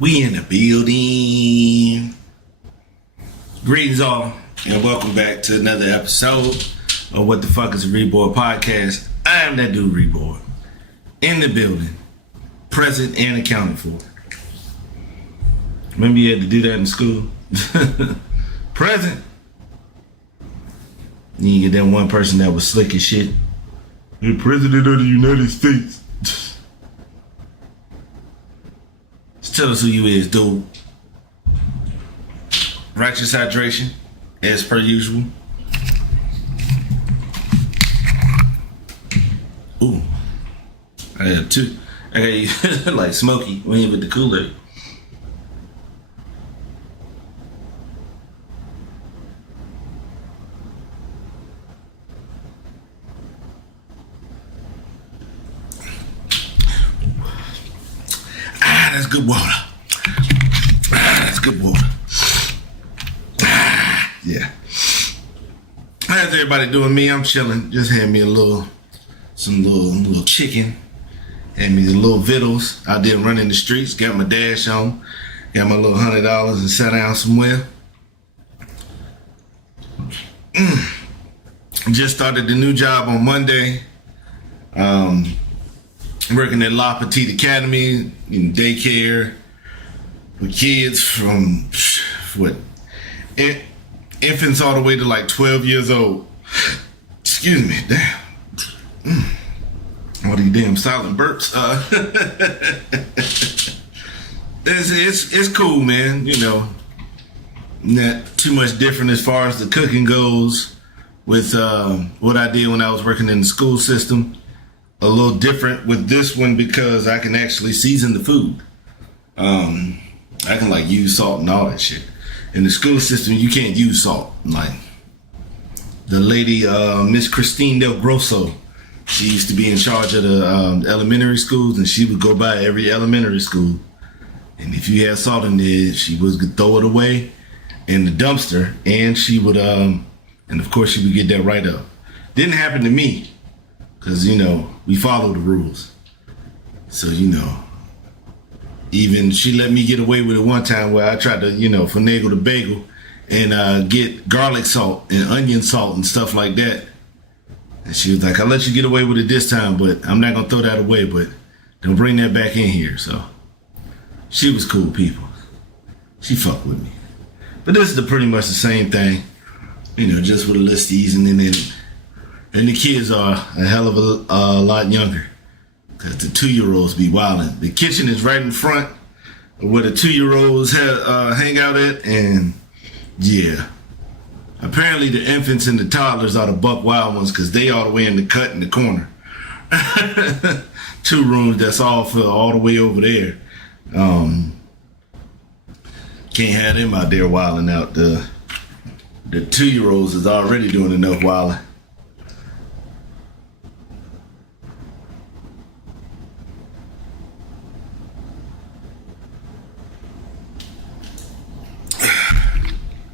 We in the building. Greetings all, and welcome back to another episode of What the Fuck is a reborG podcast. I am that dude reborG. In the building. Present and accounted for. Remember you had to do that in school? Present. You get that one person that was slick as shit. The President of the United States. Just tell us who you is, dude. Righteous hydration, as per usual. Ooh. I had two. I got like Smokey when you with the Kool-Aid. That's good water. That's good water. Yeah. How's everybody doing? Me, I'm chilling. Just had me some little chicken. Had me the little vittles. I did run in the streets. Got my dash on. Got my little $100 and sat down somewhere. Just started the new job on Monday. Working at La Petite Academy in daycare with kids from infants all the way to like 12 years old. Excuse me, damn. All these damn silent burps. It's cool, man. You know, not too much different as far as the cooking goes with what I did when I was working in the school system. A little different with this one because I can actually season the food. I can like use salt and all that shit. In the school system, you can't use salt. Like the lady, Miss Christine Del Grosso, she used to be in charge of the elementary schools, and she would go by every elementary school. And if you had salt in there, she would throw it away in the dumpster, and she would, and of course she would get that right up. Didn't happen to me. Cause you know, we follow the rules. So, you know, even she let me get away with it one time where I tried to, you know, finagle the bagel and get garlic salt and onion salt and stuff like that. And she was like, I'll let you get away with it this time, but I'm not gonna throw that away, but don't bring that back in here. So she was cool people. She fucked with me. But this is pretty much the same thing, you know, just with a little seasoning in it. And the kids are a hell of a lot younger because the 2-year-olds be wilding. The kitchen is right in front of where the 2-year-olds hang out at. And yeah, apparently the infants and the toddlers are the buck wild ones because they all the way in the cut in the corner. 2 rooms that's all the way over there. Can't have them out there wilding out. The 2-year-olds is already doing enough wilding.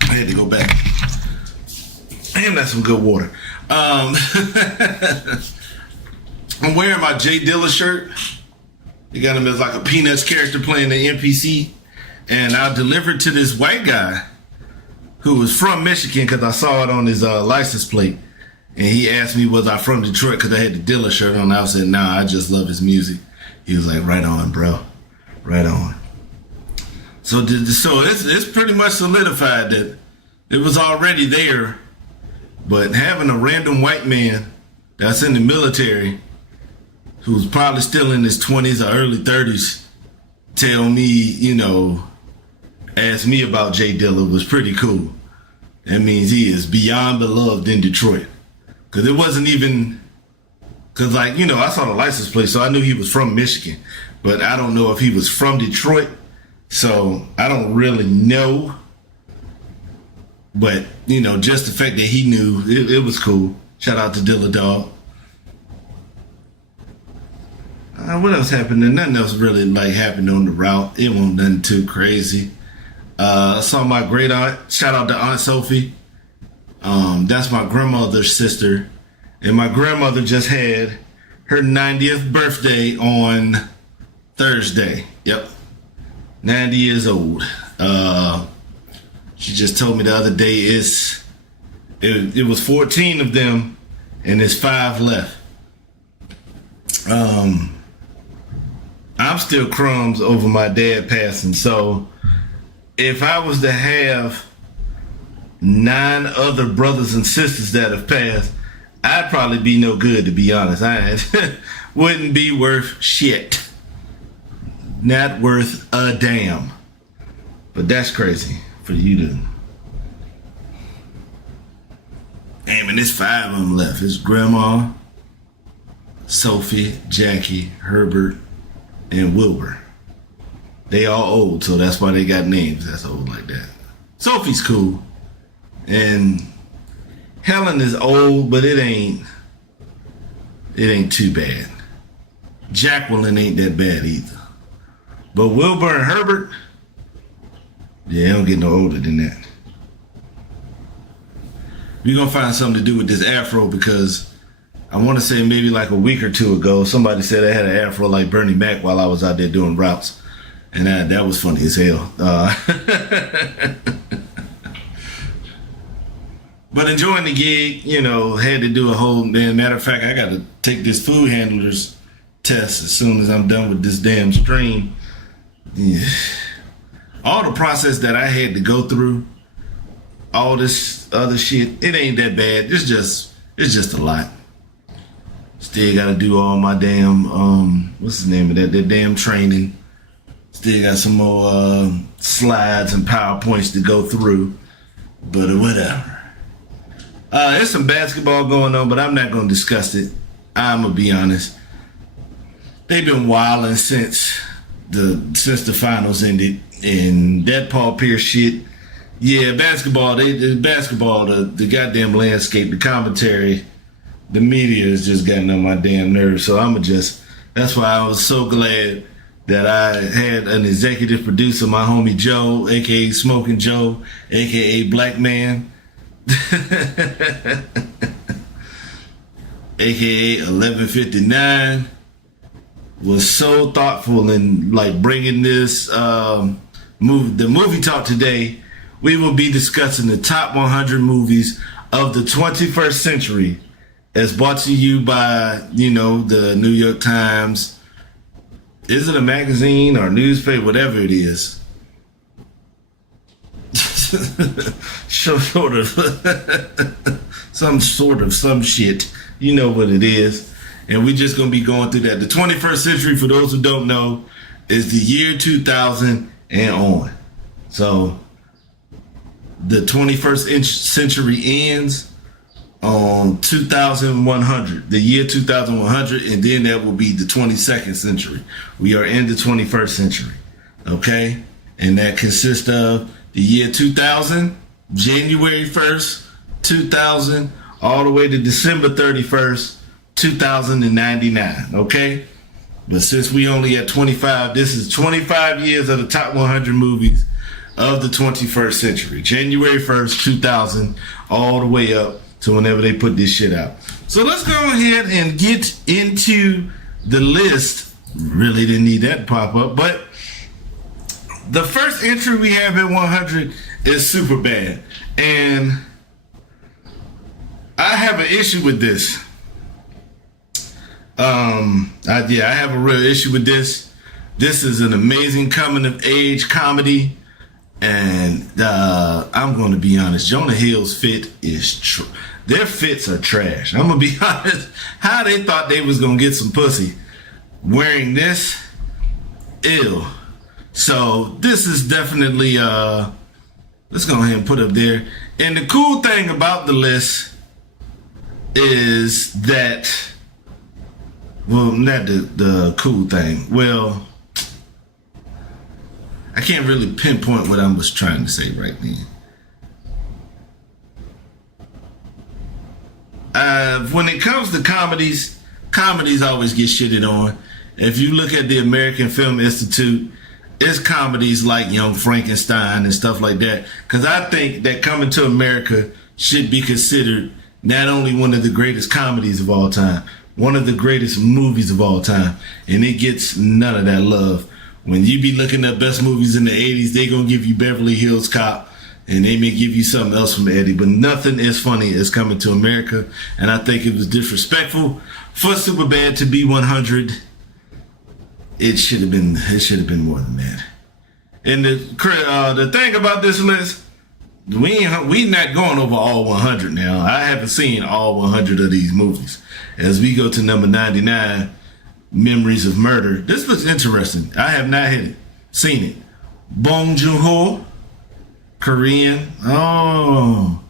I had to go back. Damn, that's some good water. I'm wearing my Jay Dilla shirt. They got him as like a Peanuts character playing the NPC. And I delivered to this white guy who was from Michigan because I saw it on his license plate. And he asked me, was I from Detroit because I had the Dilla shirt on. I said, nah, I just love his music. He was like, right on, bro. Right on. So it's pretty much solidified that it was already there, but having a random white man that's in the military, who's probably still in his 20s or early 30s, tell me, you know, ask me about Jay Dilla was pretty cool. That means he is beyond beloved in Detroit. Because it wasn't even, because like, you know, I saw the license plate, so I knew he was from Michigan, but I don't know if he was from Detroit. So I don't really know, but you know, just the fact that he knew, it was cool. Shout out to Dilla Dog. What else happened? Nothing else really like happened on the route. It wasn't nothing too crazy. I saw my great aunt. Shout out to Aunt Sophie. That's my grandmother's sister, and my grandmother just had her 90th birthday on Thursday. Yep. 90 years old. She just told me the other day it was 14 of them and there's 5 left. I'm still crumbs over my dad passing, so if I was to have 9 other brothers and sisters that have passed, I'd probably be no good, to be honest. I wouldn't be worth shit. Not worth a damn. But that's crazy for you to. Damn, and there's 5 of them left. It's Grandma, Sophie, Jackie, Herbert, and Wilbur. They all old, so that's why they got names that's old like that. Sophie's cool. And Helen is old, but it ain't too bad. Jacqueline ain't that bad either. But Wilbur and Herbert, yeah, they don't get no older than that. We're gonna find something to do with this afro, because I want to say maybe like a week or 2 ago, somebody said I had an afro like Bernie Mac while I was out there doing routes. And that was funny as hell. But enjoying the gig, had to do a whole, matter of fact, I got to take this food handler's test as soon as I'm done with this damn stream. Yeah. All the process that I had to go through, all this other shit, it ain't that bad. It's just a lot. Still got to do all my damn, what's the name of that damn training. Still got some more slides and PowerPoints to go through, but whatever. There's some basketball going on, but I'm not going to discuss it. I'm going to be honest. They've been wilding since the finals ended, and that Paul Pierce shit. Yeah, basketball, the goddamn landscape, the commentary, the media has just gotten on my damn nerves. So that's why I was so glad that I had an executive producer, my homie Joe, aka Smoking Joe, aka Black Man, aka 1159, was so thoughtful in like bringing this the movie talk today. We will be discussing the top 100 movies of the 21st century, as brought to you by the New York Times. Is it a magazine or newspaper, whatever it is? Sort of some shit. You know what it is. And we're just going to be going through that. The 21st century, for those who don't know, is the year 2000 and on. So the 21st century ends on 2100, the year 2100, and then that will be the 22nd century. We are in the 21st century, okay? And that consists of the year 2000, January 1st, 2000, all the way to December 31st, 2099, okay? But since we only at 25, this is 25 years of the top 100 movies of the 21st century. January 1st, 2000, all the way up to whenever they put this shit out. So let's go ahead and get into the list. Really didn't need that to pop up, but the first entry we have at 100 is Superbad. And I have an issue with this. I have a real issue with this. This is an amazing coming of age comedy. And I'm going to be honest, Jonah Hill's fit is their fits are trash. I'm going to be honest. How they thought they was going to get some pussy wearing this? Ew. So this is definitely, let's go ahead and put up there. And the cool thing about the list is that, well, not the cool thing. Well, I can't really pinpoint what I was trying to say right then. When it comes to comedies always get shitted on. If you look at the American Film Institute, it's comedies like Young Frankenstein and stuff like that. Because I think that Coming to America should be considered not only one of the greatest comedies of all time, one of the greatest movies of all time. And it gets none of that love. When you be looking at best movies in the 80s, they gonna give you Beverly Hills Cop, and they may give you something else from Eddie, but nothing as funny as Coming to America. And I think it was disrespectful for Superbad to be 100. It should have been more than that. And the thing about this list, we not going over all 100 now. I haven't seen all 100 of these movies. As we go to number 99, Memories of Murder. This looks interesting. I have not seen it. Bong Joon-ho, Korean. Oh,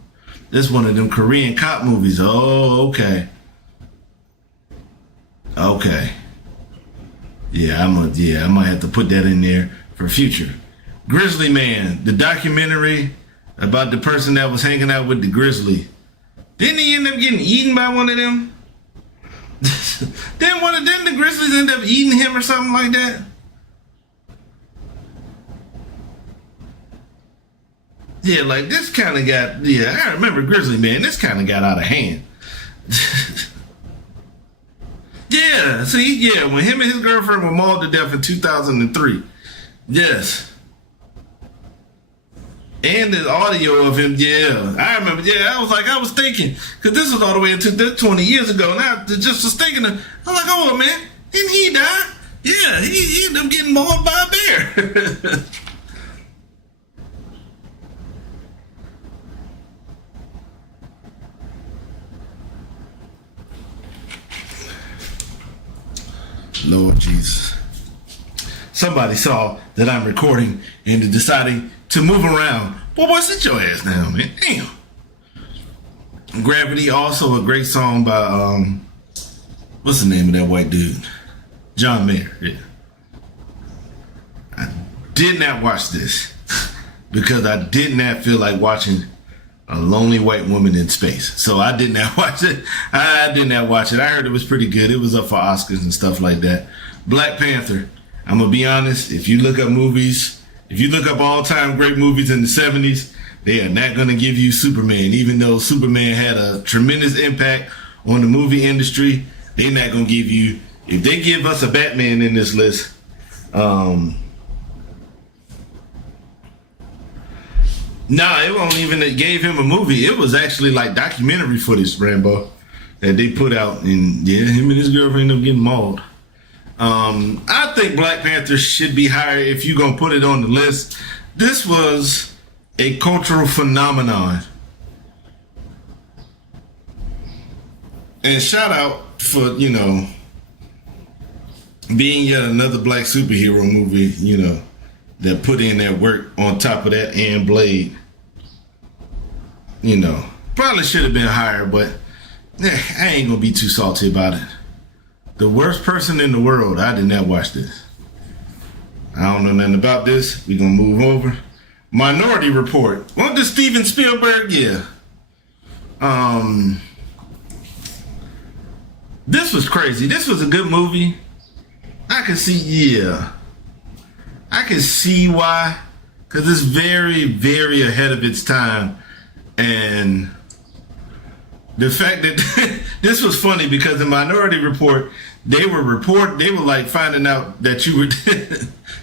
this one of them Korean cop movies. Oh, okay. Okay. Yeah, I might have to put that in there for future. Grizzly Man, the documentary about the person that was hanging out with the grizzly. Didn't he end up getting eaten by one of them? Didn't the grizzlies end up eating him or something like that? Yeah, like this kind of got, I remember Grizzly Man, this kind of got out of hand. Yeah, when him and his girlfriend were mauled to death in 2003. Yes. And the audio of him, I remember, I was thinking, because this was all the way into 20 years ago, and I just was thinking, I was like, oh man, didn't he die? Yeah, he ended up getting mauled by a bear. Lord Jesus. Somebody saw that I'm recording and deciding to move around. Boy, sit your ass down, man. Damn. Gravity, also a great song by, what's the name of that white dude? John Mayer. Yeah. I did not watch this because I did not feel like watching a lonely white woman in space. So I did not watch it. I did not watch it. I heard it was pretty good. It was up for Oscars and stuff like that. Black Panther. I'm going to be honest. If you look up movies, if you look up all-time great movies in the 70s, they are not going to give you Superman. Even though Superman had a tremendous impact on the movie industry, they're not going to give you, if they give us a Batman in this list, it won't even, it gave him a movie. It was actually like documentary footage, Rambo, that they put out. And him and his girlfriend ended up getting mauled. I think Black Panther should be higher if you're going to put it on the list. This was a cultural phenomenon. And shout out for, being yet another black superhero movie, that put in that work on top of that and Blade. Probably should have been higher, but I ain't going to be too salty about it. The Worst Person in the World. I did not watch this. I don't know nothing about this. We're going to move over. Minority Report. What did Steven Spielberg? Yeah. This was crazy. This was a good movie. I can see why. Because it's very, very ahead of its time. And the fact that this was funny because in Minority Report, they were like finding out that you were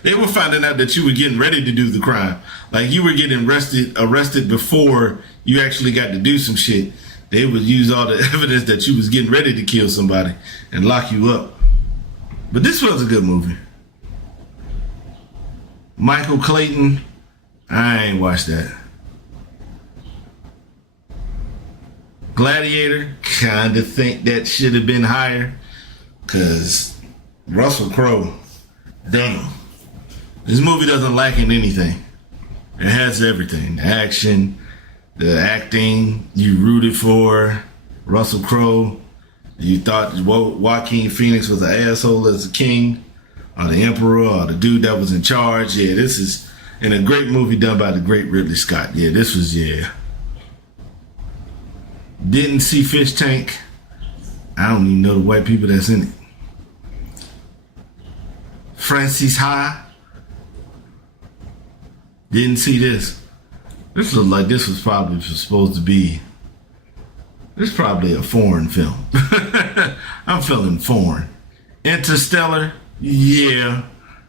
they were finding out that you were getting ready to do the crime. Like you were getting arrested before you actually got to do some shit. They would use all the evidence that you was getting ready to kill somebody and lock you up. But this was a good movie. Michael Clayton, I ain't watched that. Gladiator, kinda think that should have been higher. Cause Russell Crowe, damn. This movie doesn't lack in anything. It has everything. The action, the acting, you rooted for Russell Crowe. You thought Joaquin Phoenix was an asshole as a king, or the emperor, or the dude that was in charge. Yeah, this is in a great movie done by the great Ridley Scott. Yeah, this was, Didn't see Fish Tank. I don't even know the white people that's in it. Francis Ha. Didn't see this. This looked like this was probably supposed to be. This is probably a foreign film. I'm feeling foreign. Interstellar. Yeah.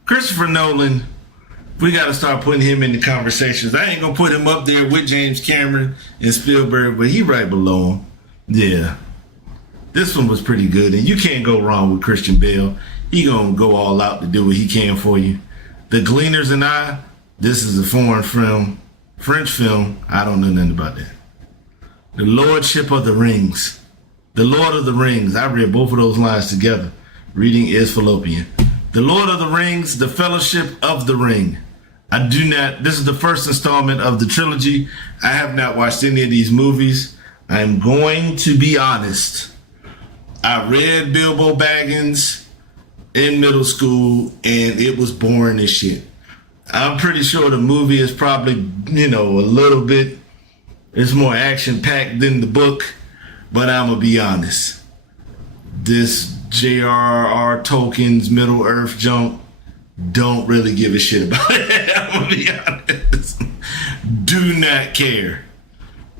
Christopher Nolan, we got to start putting him in the conversations. I ain't going to put him up there with James Cameron and Spielberg, but he right below him. Yeah. This one was pretty good, and you can't go wrong with Christian Bale. He going to go all out to do what he can for you. The Gleaners and I, this is a foreign film, French film. I don't know nothing about that. The Lordship of the Rings. The Lord of the Rings. I read both of those lines together. Reading is fallopian. The Lord of the Rings, The Fellowship of the Ring. This is the first installment of the trilogy. I have not watched any of these movies. I'm going to be honest. I read Bilbo Baggins in middle school, and it was boring as shit. I'm pretty sure the movie is probably, a little bit, it's more action-packed than the book, but I'm going to be honest. This J.R.R. Tolkien's Middle-earth junk, don't really give a shit about it. I'm going to be honest. Do not care.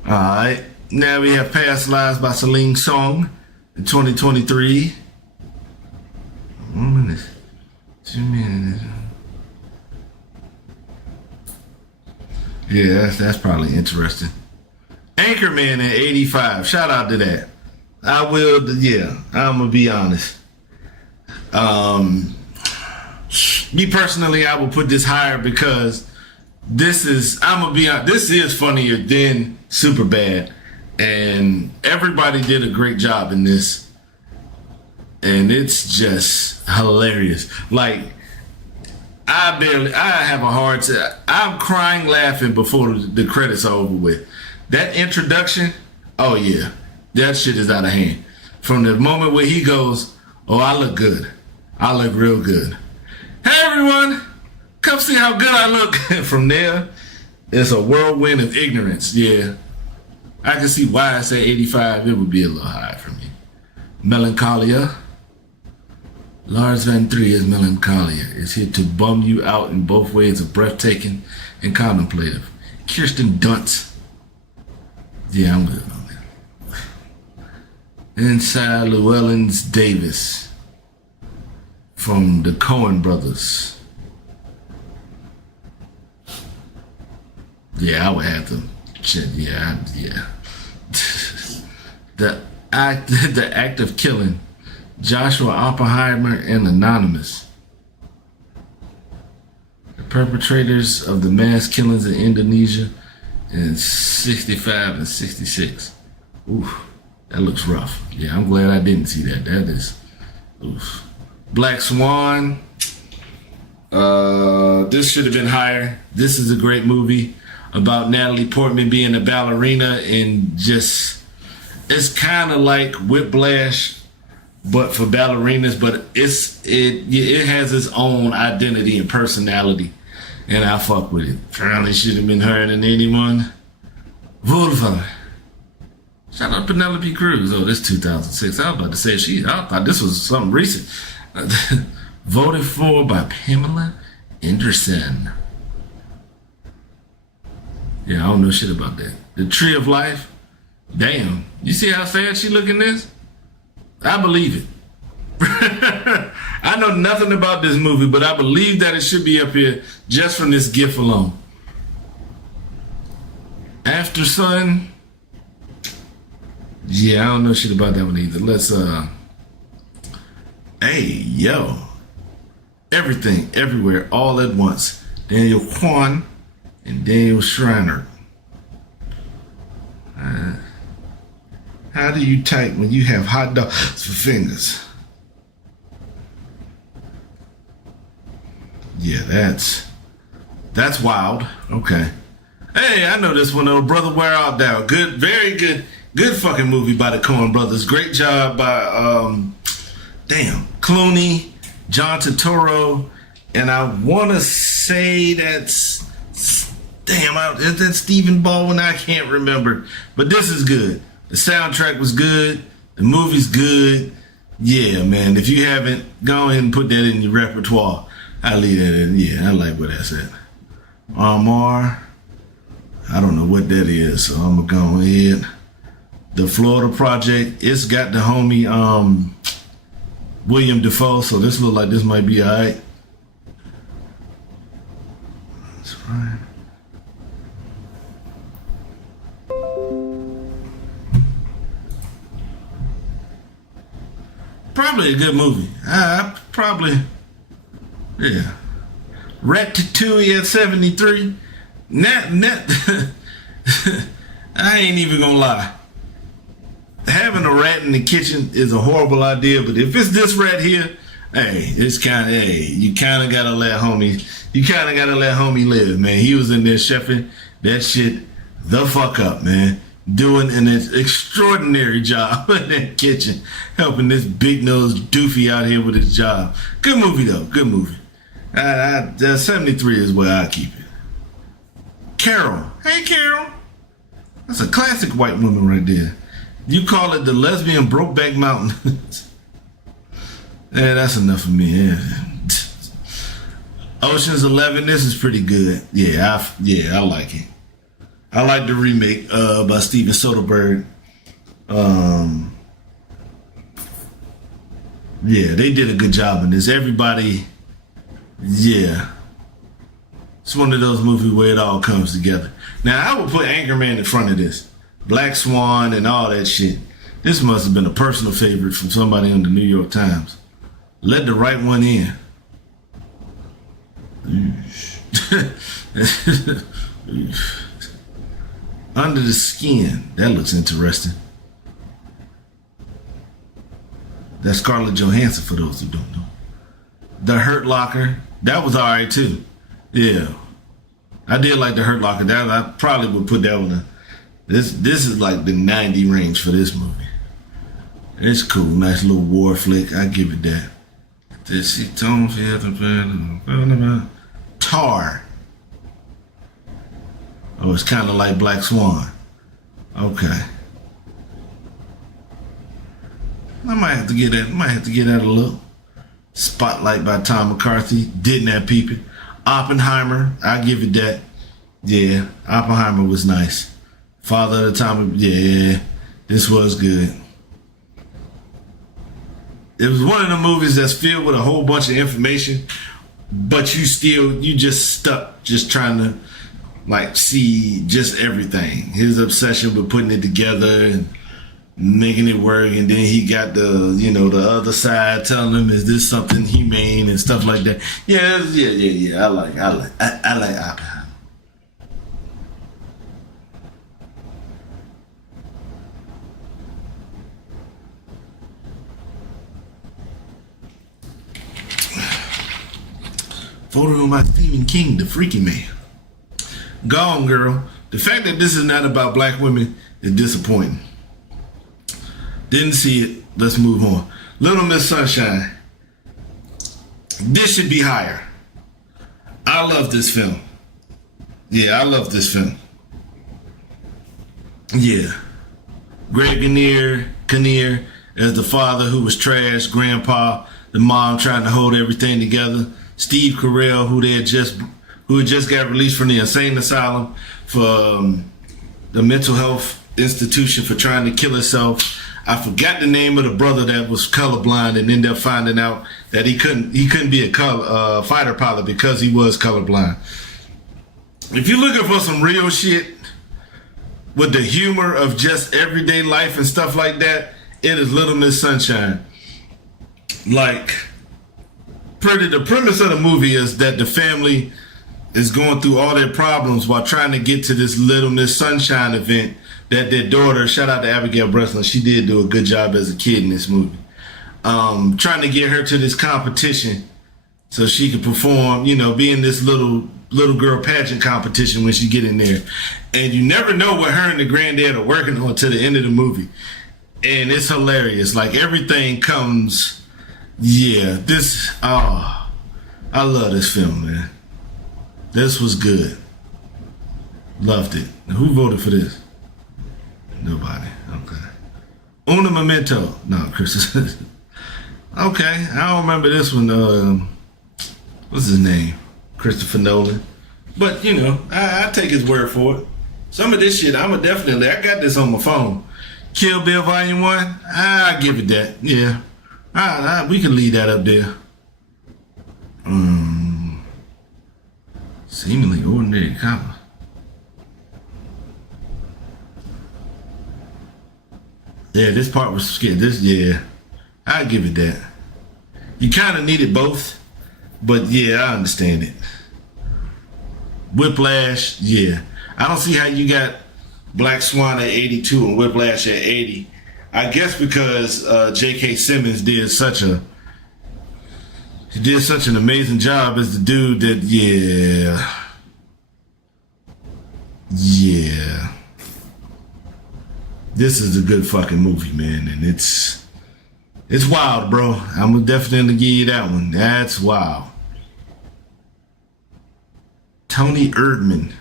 All right. Now we have Past Lives by Celine Song in 2023. 1 minute. 2 minutes. Yeah, that's probably interesting. Anchorman in 85. Shout out to that. I'm going to be honest. Me personally, I will put this higher because this is funnier than Superbad. And everybody did a great job in this. And it's just hilarious. Like, I have a hard time. I'm crying laughing before the credits are over with. That introduction, oh yeah, that shit is out of hand. From the moment where he goes, oh, I look good. I look real good. Hey everyone, come see how good I look. From there, it's a whirlwind of ignorance. Yeah, I can see why I say 85. It would be a little high for me. Melancholia. Lars Van Trier's Melancholia is here to bum you out in both ways of breathtaking and contemplative. Kirsten Dunst. Yeah, I'm good on that. Inside Llewellyn Davis from the Coen brothers. Yeah, I would have to. Yeah. The act of killing. Joshua Oppenheimer and Anonymous. The perpetrators of the mass killings in Indonesia in 65 and 66. Oof, that looks rough. Yeah, I'm glad I didn't see that. That is, oof. Black Swan. This should have been higher. This is a great movie about Natalie Portman being a ballerina and just, it's kind of like Whiplash, but for ballerinas, but it has its own identity and personality, and I fuck with it. Probably should have been her than anyone. Vulva. Shout out Penelope Cruz. Oh, this 2006. I was about to say I thought this was something recent. Voted for by Pamela Anderson. Yeah, I don't know shit about that. The Tree of Life. Damn. You see how sad she look in this? I believe it. I know nothing about this movie, but I believe that it should be up here just from this gif alone. After Sun. Yeah, I don't know shit about that one either. Let's hey, yo. Everything, Everywhere, All at Once. Daniel Kwan and Daniel Schreiner. How do you type when you have hot dogs for fingers? Yeah, that's wild. Okay. Hey, I know this one though. Brother Wear Out Thou. Good, very good fucking movie by the Coen brothers. Great job by Clooney, John Turturro, and I want to say that's Stephen Baldwin. I can't remember, but this is good. The soundtrack was good. The movie's good. Yeah, man. If you haven't, go ahead and put that in your repertoire. I'll leave that in. Yeah, I like what that's at. RMR. I don't know what that is, so I'm gonna go ahead. The Florida Project. It's got the homie William Dafoe, so this looks like this might be alright. That's right. Probably a good movie. Probably, yeah. Ratatouille at 73. I ain't even gonna lie. Having a rat in the kitchen is a horrible idea, but if it's this rat here, hey, it's kind of, hey, you kind of gotta let homie live, man. He was in there chefing that shit the fuck up, man. Doing an extraordinary job in that kitchen, helping this big-nosed doofy out here with his job. Good movie, though. Good movie. 73 is where I keep it. Carol. Hey, Carol. That's a classic white woman right there. You call it the lesbian Brokeback Mountain. Yeah, that's enough for me. Yeah. Ocean's 11. This is pretty good. Yeah, I like it. I like the remake by Steven Soderbergh. Yeah, they did a good job in this. Everybody, yeah. It's one of those movies where it all comes together. Now, I would put Anchorman in front of this. Black Swan and all that shit. This must have been a personal favorite from somebody on the New York Times. Let the right one in. Under the Skin. That looks interesting. That's Scarlett Johansson, for those who don't know. The Hurt Locker. That was alright too. Yeah. I did like The Hurt Locker. That I probably would put that one in. This is like the 90 range for this movie. It's cool. Nice little war flick. I give it that. Tar. Oh, it's kind of like Black Swan. Okay. I might have to get that a look. Spotlight by Tom McCarthy. Didn't have people. Oppenheimer. I give it that. Yeah, Oppenheimer was nice. Father of the Time. Yeah, this was good. It was one of the movies that's filled with a whole bunch of information, but you just stuck just trying to like see just everything. His obsession with putting it together and making it work, and then he got the other side telling him, is this something humane and stuff like that. Yeah. I like Oppenheimer. Photo by Stephen King, The Freaky Man. Gone Girl. The fact that this is not about black women is disappointing. Didn't see it. Let's move on. Little Miss Sunshine. This should be higher. I love this film. Yeah, I love this film. Yeah. Greg Kinnear as the father who was trash, grandpa, the mom trying to hold everything together. Steve Carell, who had just got released from the insane asylum for the mental health institution for trying to kill himself. I forgot the name of the brother that was colorblind and ended up finding out that he couldn't be a fighter pilot because he was colorblind. If you're looking for some real shit with the humor of just everyday life and stuff like that, it is Little Miss Sunshine. Like, the premise of the movie is that the family is going through all their problems while trying to get to this Little Miss Sunshine event that their daughter, shout out to Abigail Breslin, she did do a good job as a kid in this movie. Trying to get her to this competition so she could perform, be in this little girl pageant competition when she get in there. And you never know what her and the granddad are working on to the end of the movie. And it's hilarious. Like, everything comes... Yeah, I love this film, man. This was good. Loved it. Who voted for this? Nobody. Okay. Una Memento. No, Chris. Okay, I don't remember this one. What's his name? Christopher Nolan. But, I take his word for it. Some of this shit, I got this on my phone. Kill Bill Volume 1, I give it that. Yeah. We can leave that up there. Seemingly ordinary copper. Yeah, this part was scary. I give it that. You kind of needed both, but yeah, I understand it. Whiplash, yeah. I don't see how you got Black Swan at 82 and Whiplash at 80. I guess because J.K. Simmons did such an amazing job as the dude that, yeah. This is a good fucking movie, man, and it's wild, bro. I'm gonna definitely give you that one. That's wild. Tony Erdmann.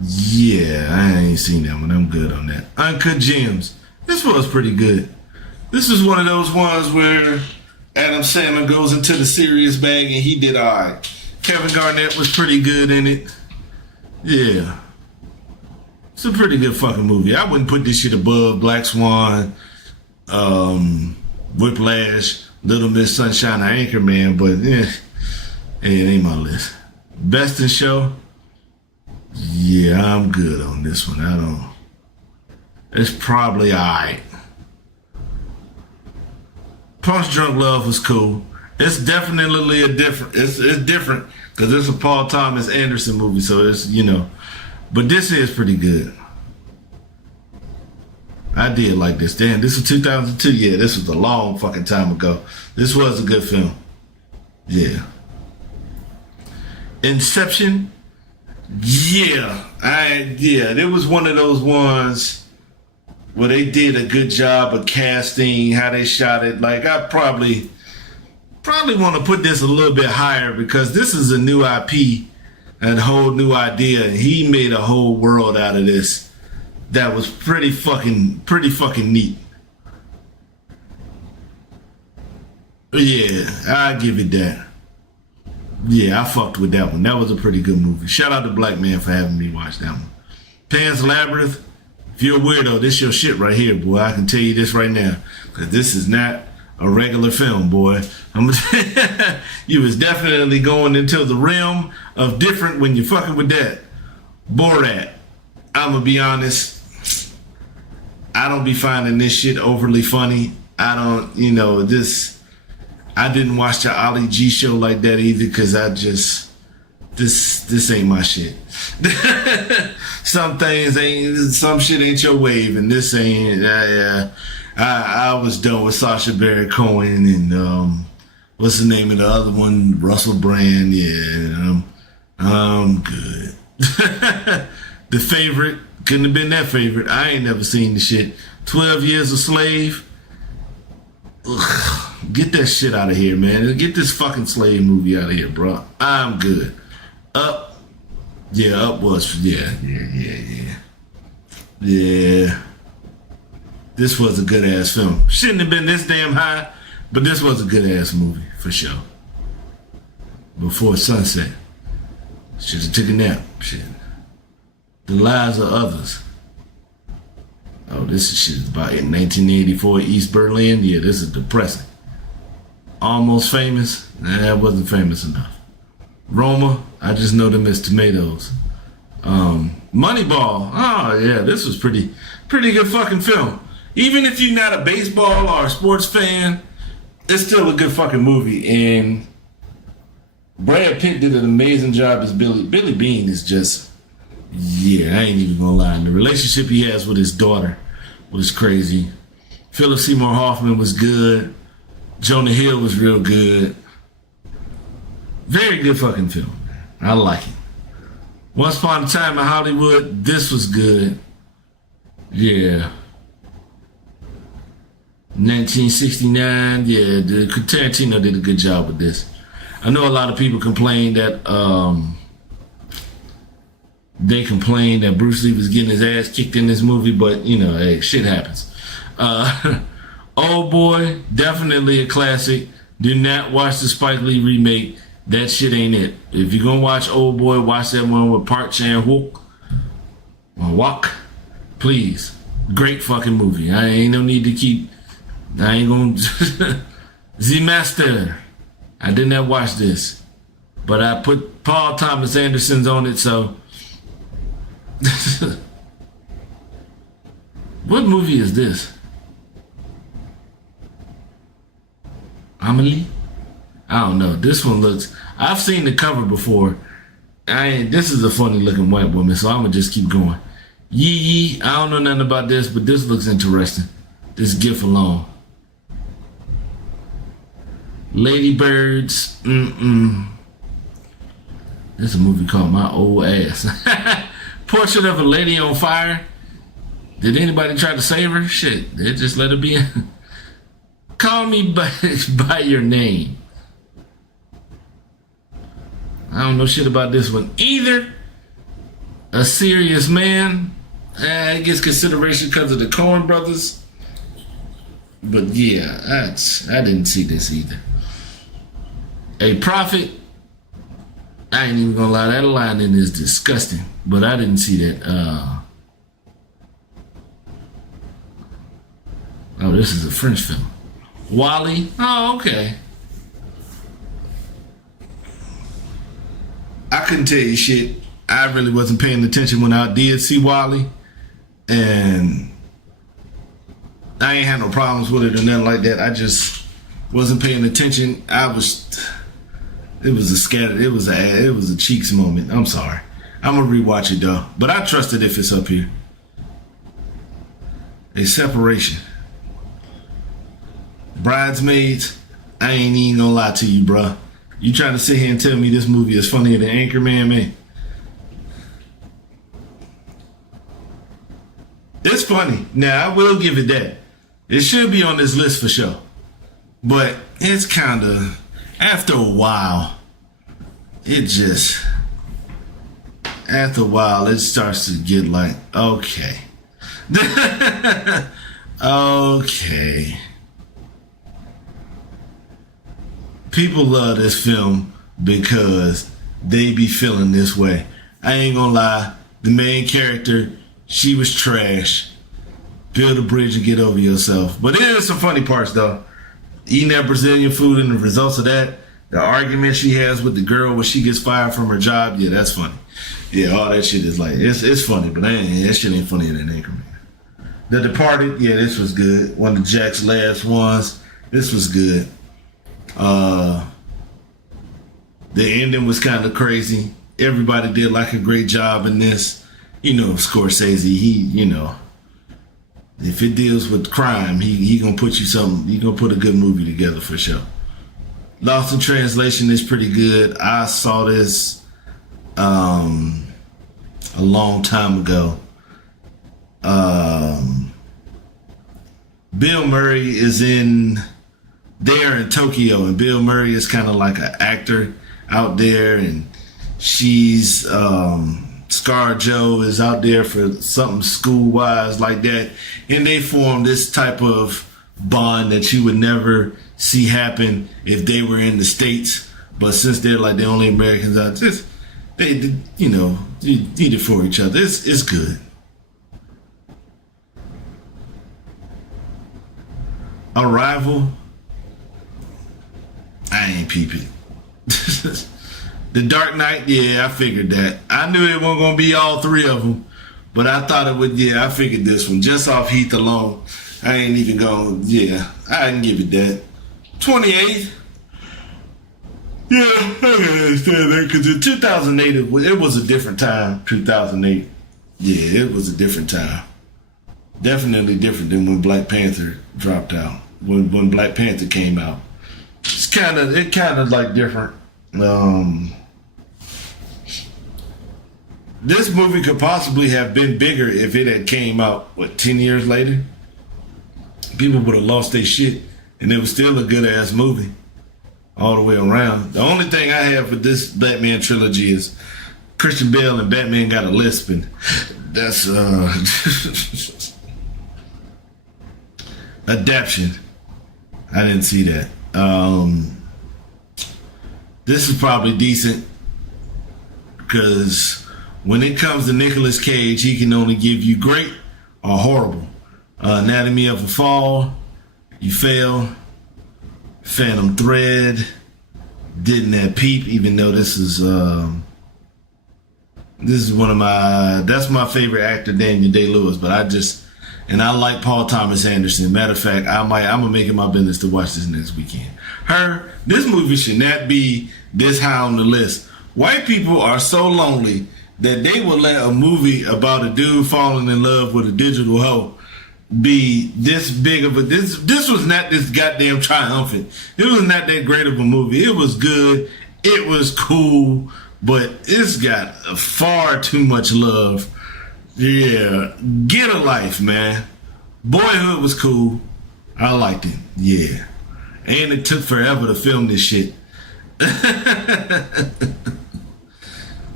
Yeah, I ain't seen that one. I'm good on that. Uncut Gems. This was pretty good. This is one of those ones where Adam Sandler goes into the serious bag and he did alright. Kevin Garnett was pretty good in it. Yeah. It's a pretty good fucking movie. I wouldn't put this shit above Black Swan, Whiplash, Little Miss Sunshine, or Anchorman, but it ain't my list. Best in Show. Yeah, I'm good on this one. It's probably alright. Punch Drunk Love was cool. It's definitely it's different because it's a Paul Thomas Anderson movie, so it's, but this is pretty good. I did like this. Damn, this was 2002. Yeah, this was a long fucking time ago. This was a good film. Yeah. Inception. Yeah. It was one of those ones where they did a good job of casting, how they shot it. Like, I probably want to put this a little bit higher because this is a new IP and a whole new idea. And he made a whole world out of this that was pretty fucking neat. Yeah, I give it that. Yeah, I fucked with that one. That was a pretty good movie. Shout out to Black Man for having me watch that one. Pan's Labyrinth. If you're a weirdo, this your shit right here, boy. I can tell you this right now. Because this is not a regular film, boy. You was definitely going into the realm of different when you're fucking with that. Borat. I'm going to be honest. I don't be finding this shit overly funny. I don't, I didn't watch the Ali G show like that either because this ain't my shit. Some shit ain't your wave, and this ain't. I was done with Sacha Baron Cohen and what's the name of the other one? Russell Brand. Yeah, I'm good. The Favorite couldn't have been that favorite. I ain't never seen the shit. 12 Years a Slave. Ugh, get that shit out of here, man. Get this fucking slave movie out of here, bro. I'm good. Up. Yeah, Up was. Yeah. This was a good ass film. Shouldn't have been this damn high, but this was a good ass movie for sure. Before Sunset. Should have took a nap. Shit. The Lives of Others. Oh, this shit is about 1984 East Berlin. Yeah, this is depressing. Almost Famous. That wasn't famous enough. Roma. I just know them as tomatoes. Moneyball. Oh yeah, this was pretty good fucking film. Even if you're not a baseball or a sports fan, it's still a good fucking movie. And Brad Pitt did an amazing job as Billy. Billy Bean is just, I ain't even gonna lie. And the relationship he has with his daughter was crazy. Philip Seymour Hoffman was good. Jonah Hill was real good. Very good fucking film. I like it. Once Upon a Time in Hollywood, this was good. Yeah. 1969, Tarantino did a good job with this. I know a lot of people complain that Bruce Lee was getting his ass kicked in this movie, but hey, shit happens. Old Boy, definitely a classic. Do not watch the Spike Lee remake. That shit ain't it. If you're gonna watch Old Boy, watch that one with Park Chan-wook. Please. Great fucking movie. I ain't gonna The Master. I did not watch this. but I put Paul Thomas Anderson's on it, so. What movie is this? Amelie? I don't know. This one looks. I've seen the cover before. This is a funny looking white woman, so I'm gonna just keep going. Yee. I don't know nothing about this, but this looks interesting. This GIF alone. Ladybirds. This is a movie called My Old Ass. Portrait of a Lady on Fire. Did anybody try to save her? Shit, they just let her be in. Call Me by Your Name. I don't know shit about this one either. A Serious Man. It gets consideration because of the Coen brothers. But yeah, I didn't see this either. A Prophet. I ain't even gonna lie, that line in is disgusting. But I didn't see that. Oh, this is a French film. Wally. Oh, okay. I couldn't tell you shit. I really wasn't paying attention when I did see Wally. And I ain't had no problems with it or nothing like that. I just wasn't paying attention. It was a cheeks moment. I'm sorry. I'm gonna rewatch it though. But I trust it if it's up here. A Separation. Bridesmaids. I ain't even gonna lie to you, bruh. You trying to sit here and tell me this movie is funnier than Anchorman, man? It's funny. Now, I will give it that. It should be on this list for sure. But it's kind of, after a while, it starts to get like, okay. Okay. People love this film because they be feeling this way. I ain't gonna lie. The main character, she was trash. Build a bridge and get over yourself. But there is some funny parts though. Eating that Brazilian food and the results of that. The argument she has with the girl when she gets fired from her job. Yeah, that's funny. Yeah, all that shit is like, it's funny, but that shit ain't funnier than Anchorman. The Departed, yeah, this was good. One of Jack's last ones. This was good. The ending was kind of crazy. Everybody did like a great job in this. You know, Scorsese, if it deals with crime, he gonna put you something. He gonna put a good movie together for sure. Lost in Translation is pretty good. I saw this a long time ago. Bill Murray is in Tokyo, and Bill Murray is kind of like an actor out there, and she's ScarJo is out there for something school-wise like that, and they form this type of bond that you would never see happen if they were in the States. But since they're like the only Americans out there, they need it for each other. It's good. Arrival. I ain't peeping. The Dark Knight, yeah, I figured that. I knew it wasn't gonna be all three of them, but I thought it would. Yeah, I figured this one just off Heath alone. I ain't even going. Yeah, I didn't give it that. 28. Yeah, I can understand that because in 2008 it was a different time. 2008. Yeah, it was a different time. Definitely different than when Black Panther dropped out. When Black Panther came out, it kind of like different. This movie could possibly have been bigger if it had came out 10 years later. People would have lost their shit, and it was still a good ass movie all the way around. The only thing I have with this Batman trilogy is Christian Bale and Batman got a lisp, and that's adaption. I didn't see that. This is probably decent because when it comes to Nicolas Cage, he can only give you great or horrible. Anatomy of a Fall, You Fail, Phantom Thread, didn't have Peep, even though this is one of that's my favorite actor, Daniel Day-Lewis. But I like Paul Thomas Anderson. Matter of fact, I'm gonna make it my business to watch this next weekend. This movie should not be this high on the list. White people are so lonely that they will let a movie about a dude falling in love with a digital hoe be this big of a this was not this goddamn triumphant. It was not that great of a movie. It was good. It was cool, but it's got far too much love. Yeah, get a life, man. Boyhood was cool. I liked it. Yeah. And it took forever to film this shit.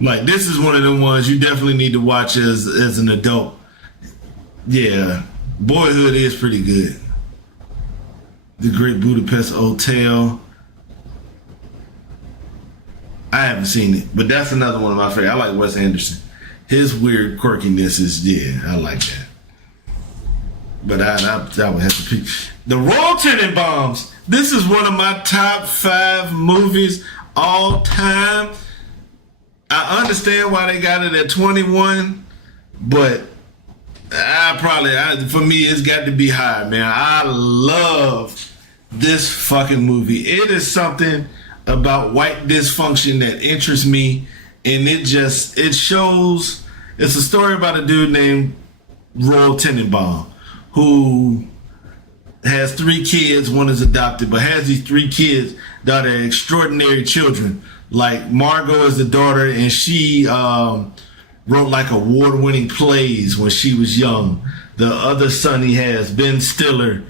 Like, this is one of them ones you definitely need to watch as an adult. Yeah. Boyhood is pretty good. The Great Budapest Hotel. I haven't seen it, but that's another one of my favorites. I like Wes Anderson. His weird quirkiness is, I like that. But I would have to pick. The Royal Tenenbaums. This is one of my top 5 movies all time. I understand why they got it at 21, but for me, it's got to be higher, man. I love this fucking movie. It is something about white dysfunction that interests me, and it shows. It's a story about a dude named Royal Tenenbaum who has 3 kids. One is adopted, but has these 3 kids that are extraordinary children. Like Margot is the daughter, and she wrote like award-winning plays when she was young. The other son he has, Ben Stiller,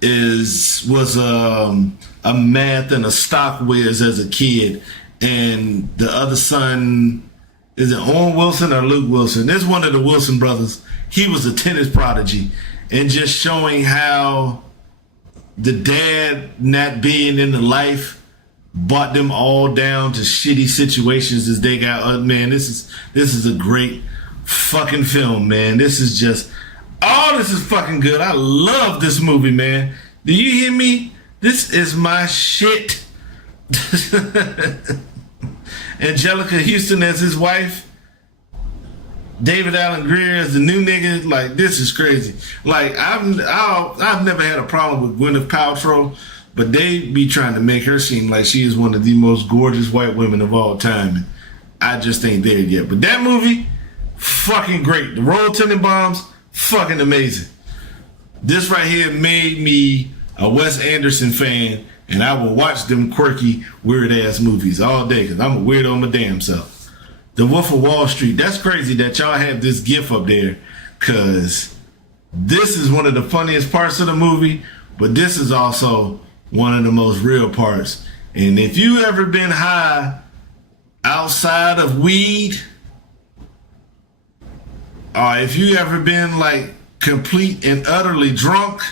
was a math and a stock whiz as a kid, and the other son, is it Owen Wilson or Luke Wilson? There's one of the Wilson brothers. He was a tennis prodigy, and just showing how the dad not being in the life brought them all down to shitty situations as they got. Man, this is a great fucking film, man. This is fucking good. I love this movie, man. Do you hear me? This is my shit. Angelica Houston as his wife. David Alan Grier as the new nigga. Like, this is crazy. Like, I've never had a problem with Gwyneth Paltrow, but they be trying to make her seem like she is one of the most gorgeous white women of all time. And I just ain't there yet. But that movie, fucking great. The Royal Tenenbaums, fucking amazing. This right here made me a Wes Anderson fan, and I will watch them quirky, weird-ass movies all day, because I'm a weirdo my damn self. The Wolf of Wall Street, that's crazy that y'all have this gif up there, because this is one of the funniest parts of the movie, but this is also one of the most real parts. And if you ever been high outside of weed, or if you ever been like complete and utterly drunk,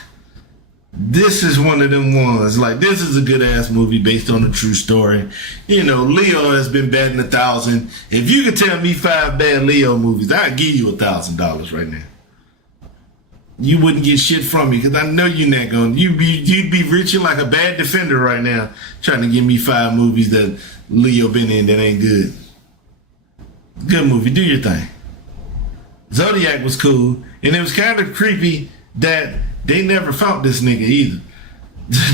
this is one of them ones. Like, this is a good ass movie based on a true story. You know, Leo has been batting 1,000. If you could tell me 5 bad Leo movies, I'd give you $1,000 right now. You wouldn't get shit from me, because I know you're not going. You'd be reaching like a bad defender right now, trying to give me 5 movies that Leo been in that ain't good. Good movie, do your thing. Zodiac was cool, and it was kind of creepy that they never found this nigga either.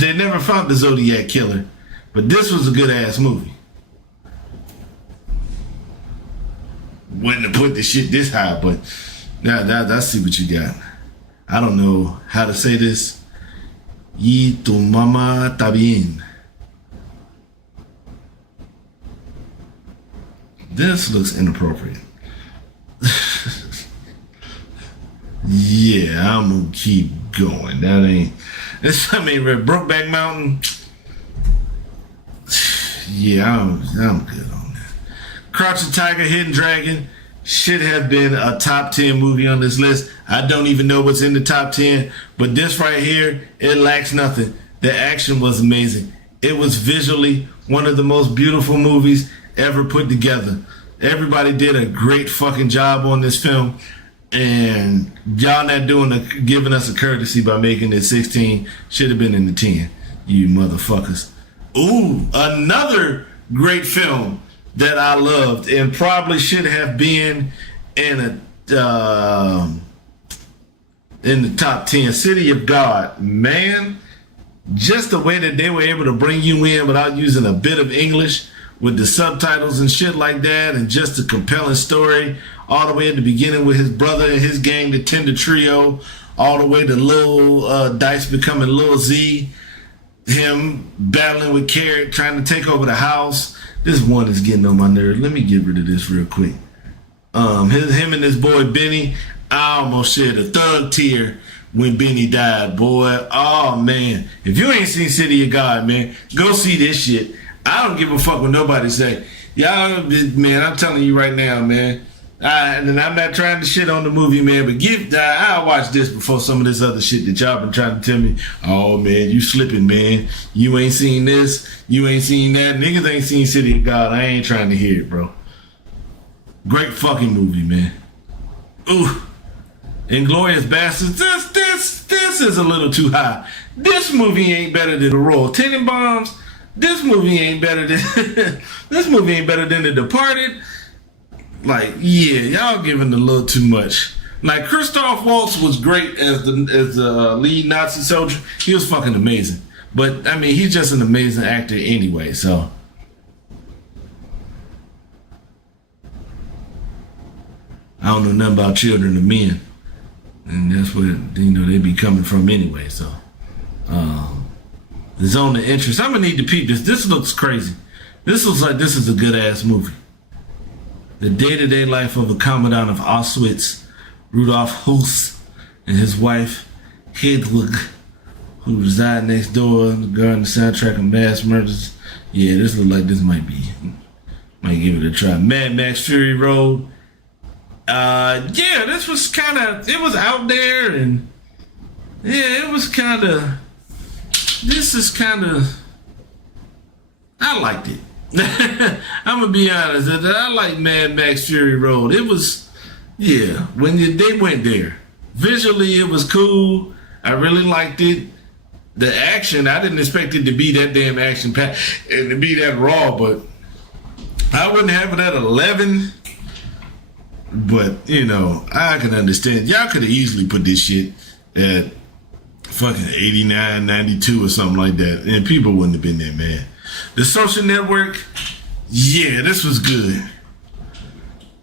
They never found the Zodiac killer, but this was a good ass movie. Wouldn't have put the shit this high, but now see what you got. I don't know how to say this. Y tu mama ta bien. This looks inappropriate. Yeah, I'm gonna keep going. Brokeback Mountain. Yeah, I'm good on that. Crouching Tiger, Hidden Dragon should have been a top 10 movie on this list. I don't even know what's in the top 10, but this right here, it lacks nothing. The action was amazing. It was visually one of the most beautiful movies ever put together. Everybody did a great fucking job on this film, and y'all not giving us a courtesy by making it 16. Should have been in the 10, you motherfuckers. Ooh, another great film that I loved and probably should have been in the top 10. City of God. Man, just the way that they were able to bring you in without using a bit of English with the subtitles and shit like that, and just a compelling story all the way at the beginning with his brother and his gang, the Tender Trio, all the way to Lil Dice becoming Lil Z, him battling with Carrot, trying to take over the house. This one is getting on my nerves. Let me get rid of this real quick. Him and his boy Benny, I almost shed a thug tear when Benny died, boy. Oh, man. If you ain't seen City of God, man, go see this shit. I don't give a fuck what nobody say. Y'all, man, I'm telling you right now, man. And I'm not trying to shit on the movie, man, but I'll watch this before some of this other shit that y'all been trying to tell me. Oh, man, you slipping, man. You ain't seen this. You ain't seen that. Niggas ain't seen City of God. I ain't trying to hear it, bro. Great fucking movie, man. Ooh. Inglourious Basterds. This is a little too high. This movie ain't better than The Royal Tenenbaums. This movie ain't better than The Departed. Like, yeah, y'all giving a little too much. Like, Christoph Waltz was great as the lead Nazi soldier. He was fucking amazing. But I mean, he's just an amazing actor anyway. So, I don't know nothing about Children of Men, and that's where they be coming from anyway. So, the zone of interest. I'm gonna need to peep this. This looks crazy. This looks like this is a good ass movie. The day-to-day life of a commandant of Auschwitz, Rudolf Höss, and his wife, Hedwig, who reside next door, regarding the soundtrack of mass murders. Yeah, this looks like this might give it a try. Mad Max Fury Road. Yeah, this was it was out there, and yeah, it was I liked it. I'm gonna be honest. I like Mad Max Fury Road. It was, yeah. When they went there, visually it was cool. I really liked it. The action, I didn't expect it to be that damn action packed and to be that raw, but I wouldn't have it at 11. But I can understand. Y'all could have easily put this shit at fucking 89, 92 or something like that, and people wouldn't have been there, man. The Social Network, yeah, this was good.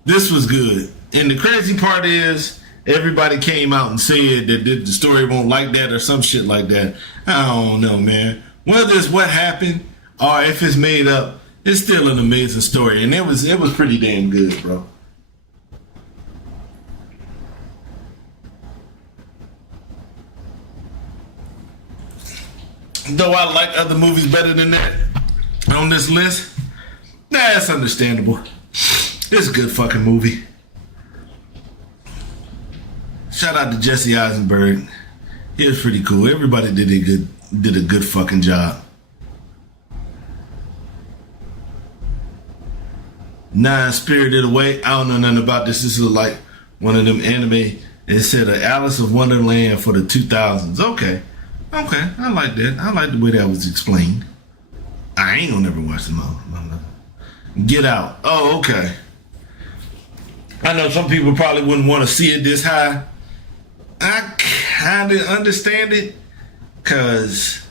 This was good. And the crazy part is, everybody came out and said that the story won't like that or some shit like that. I don't know, man. Whether it's what happened or if it's made up, it's still an amazing story. And it was pretty damn good, bro. Though I like other movies better than that on this list, that's understandable. It's a good fucking movie. Shout out to Jesse Eisenberg. He was pretty cool. Everybody did a good fucking job. 9 Spirited Away. I don't know nothing about this. This is like one of them anime. It said Alice of Wonderland for the 2000s. Okay, I like that. I like the way that was explained. I ain't gonna never watch the movie. Get Out. Oh, okay. I know some people probably wouldn't want to see it this high. I kind of understand it, because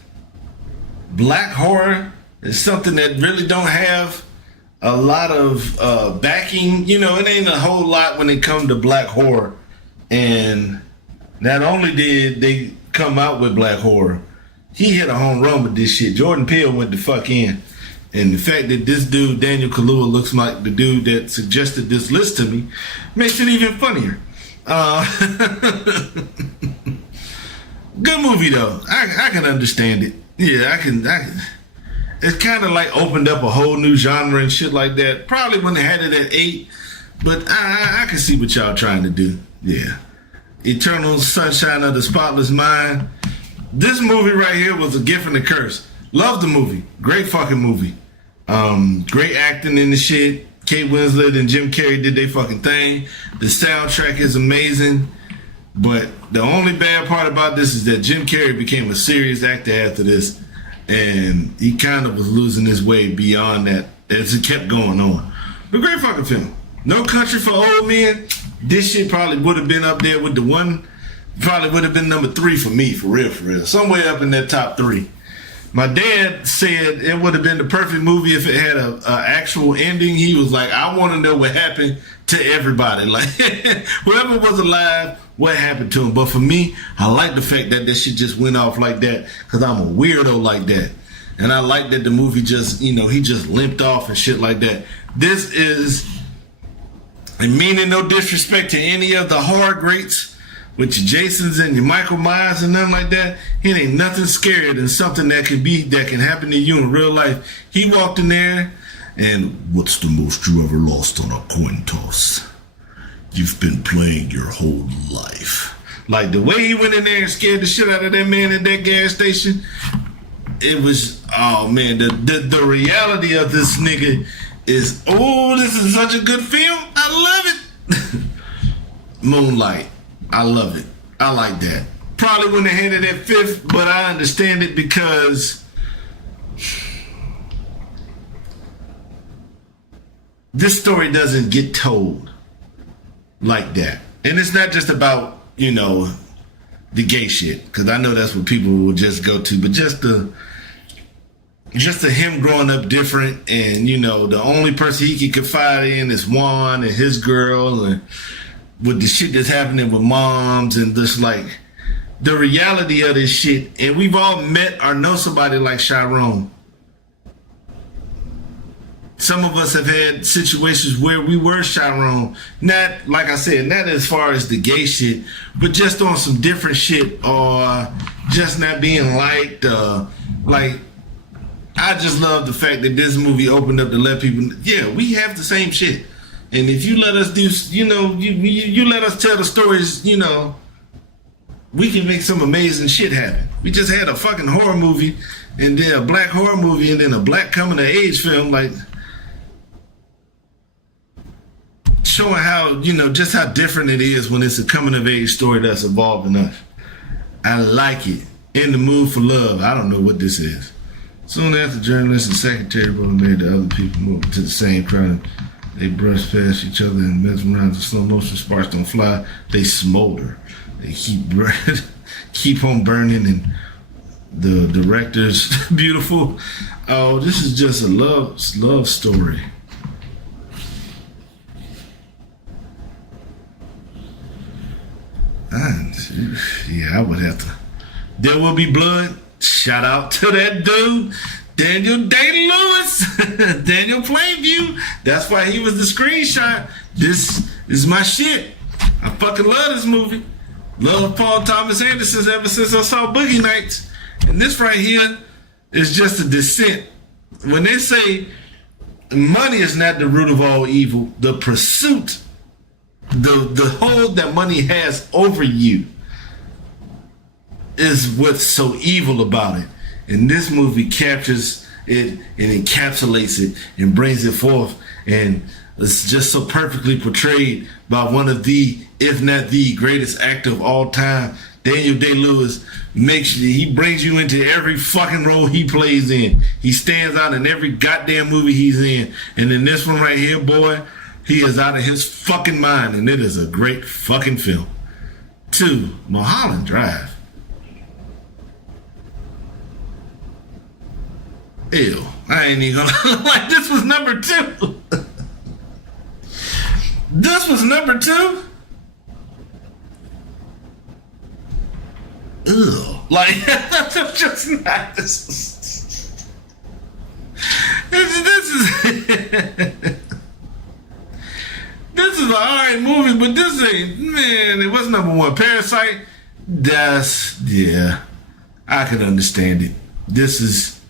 black horror is something that really don't have a lot of backing. It ain't a whole lot when it comes to black horror. And not only did they come out with black horror, he hit a home run with this shit. Jordan Peele went the fuck in. And the fact that this dude, Daniel Kaluuya, looks like the dude that suggested this list to me makes it even funnier. Good movie though. I can understand it. Yeah, I can. It's kind of like opened up a whole new genre and shit like that. Probably wouldn't have had it at 8, but I can see what y'all trying to do. Yeah. Eternal Sunshine of the Spotless Mind. This movie right here was a gift and a curse. Love the movie. Great fucking movie. Great acting in the shit. Kate Winslet and Jim Carrey did their fucking thing. The soundtrack is amazing. But the only bad part about this is that Jim Carrey became a serious actor after this. and he kind of was losing his way beyond that as it kept going on. But great fucking film. No Country for Old Men. This shit probably would have been up there with the one. Probably would have been number 3 for me, for real, for real. Somewhere up in that top 3. My dad said it would have been the perfect movie if it had a actual ending. He was like, I want to know what happened to everybody. Like, whoever was alive, what happened to him. But for me, I like the fact that shit just went off like that because I'm a weirdo like that. And I like that the movie just, you know, he just limped off and shit like that. This is, and meaning no disrespect to any of the horror greats, with your Jasons and your Michael Myers and nothing like that, it ain't nothing scarier than something that can happen to you in real life. He walked in there, and what's the most you ever lost on a coin toss? You've been playing your whole life. Like the way he went in there and scared the shit out of that man at that gas station, it was, oh man, the reality of this nigga is, oh, this is such a good film. I love it. Moonlight. I love it. I like that. Probably wouldn't have handed that 5th, but I understand it because this story doesn't get told like that. And it's not just about, you know, the gay shit, because I know that's what people will just go to, but just the him growing up different, and, you know, the only person he can confide in is Juan and his girl, and with the shit that's happening with moms and just like the reality of this shit. And we've all met or know somebody like Chiron. Some of us have had situations where we were Chiron. Not, like I said, not as far as the gay shit, but just on some different shit, or just not being liked. Like, I just love the fact that this movie opened up to let people, yeah, we have the same shit. And if you let us do, you know, you let us tell the stories, you know, we can make some amazing shit happen. We just had a fucking horror movie, and then a black horror movie, and then a black coming of age film, like showing how, you know, just how different it is when it's a coming of age story that's evolving us. I like it. In the Mood for Love. I don't know what this is. Soon after journalists and secretary both made the other people move to the same crowd. They brush past each other and mesmerize in slow motion. Sparks don't fly. They smolder. They keep on burning, and the director's beautiful. Oh, this is just a love story. Yeah, I would have to. There Will Be Blood. Shout out to that dude. Daniel Day-Lewis, Daniel Plainview. That's why he was the screenshot. This is my shit. I fucking love this movie. Love Paul Thomas Anderson ever since I saw Boogie Nights. And this right here is just a descent. When they say money is not the root of all evil, the pursuit, the hold that money has over you is what's so evil about it. And this movie captures it and encapsulates it and brings it forth. And it's just so perfectly portrayed by one of the, if not the greatest actor of all time. Daniel Day-Lewis he brings you into every fucking role he plays in. He stands out in every goddamn movie he's in. And in this one right here, boy, he is out of his fucking mind. And it is a great fucking film. 2, Mulholland Drive. Ew, I ain't even gonna like, this was number 2. This was number 2? Ew. Like, just not this. This is an alright movie, but this ain't, man, it was number 1. Parasite, yeah, I can understand it. This is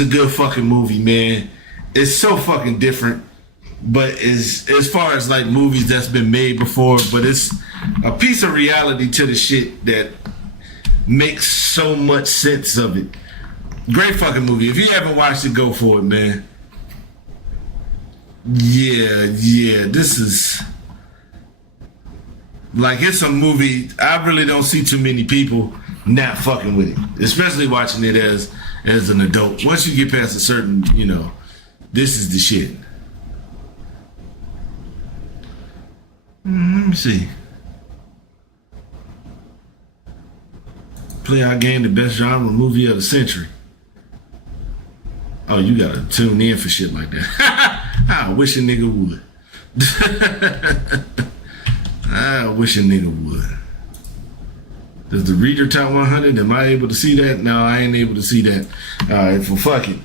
a good fucking movie, man. It's so fucking different, but as far as like movies that's been made before, but it's a piece of reality to the shit that makes so much sense of it. Great fucking movie. If you haven't watched it, go for it, man. Yeah, this is like, it's a movie I really don't see too many people not fucking with it, especially watching it as as an adult. Once you get past a certain, this is the shit. Let me see. Play our game, the best genre movie of the century. Oh, you gotta tune in for shit like that. I wish a nigga would. I wish a nigga would. Does the reader top 100? Am I able to see that? No, I ain't able to see that. All right, well, fuck it.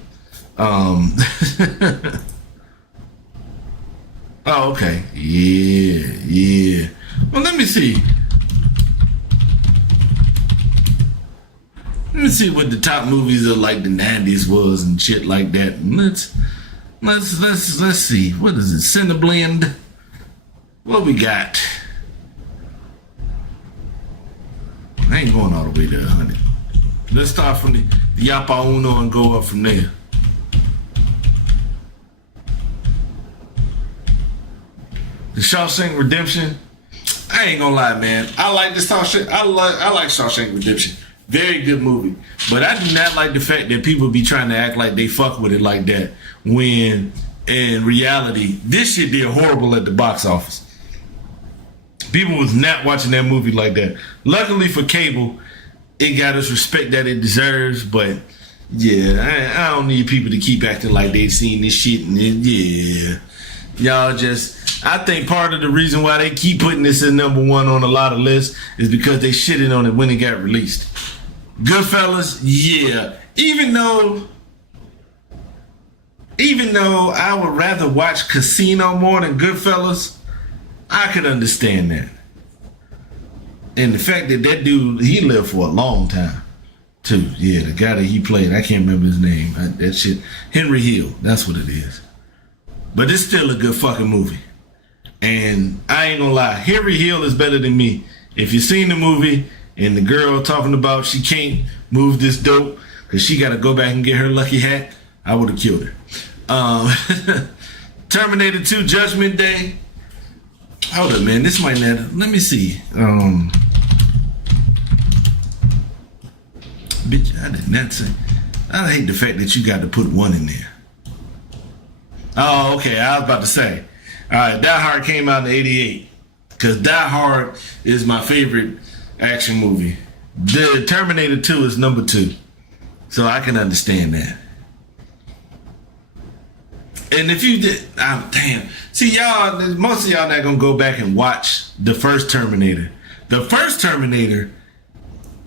Oh, okay. Yeah. Well, let me see. Let me see what the top movies of like the 90s was and shit like that. And let's see. What is it? Cineblend. What we got? I ain't going all the way to 100. Let's start from the Yapa Uno and go up from there. The Shawshank Redemption. I ain't gonna lie, man. I like the Shawshank. I like Shawshank Redemption. Very good movie. But I do not like the fact that people be trying to act like they fuck with it like that, when in reality, this shit did horrible at the box office. People was not watching that movie like that. Luckily for cable, it got us respect that it deserves. But yeah, I don't need people to keep acting like they've seen this shit. And y'all just, I think part of the reason why they keep putting this in number one on a lot of lists is because they shitted on it when it got released. Goodfellas, yeah. Even though I would rather watch Casino more than Goodfellas, I could understand that. And the fact that dude, he lived for a long time, too. Yeah, the guy that he played, I can't remember his name. That shit, Henry Hill, that's what it is. But it's still a good fucking movie. And I ain't gonna lie, Henry Hill is better than me. If you've seen the movie and the girl talking about she can't move this dope because she got to go back and get her lucky hat, I would have killed her. Terminator 2 Judgment Day. Hold up, man. This might not. Let me see. Bitch, I did not say. I hate the fact that you got to put one in there. Oh, okay. I was about to say. All right, Die Hard came out in '88 because Die Hard is my favorite action movie. The Terminator 2 is number 2, so I can understand that. And if you did, damn. See, y'all, most of y'all not gonna go back and watch the first Terminator. The first Terminator,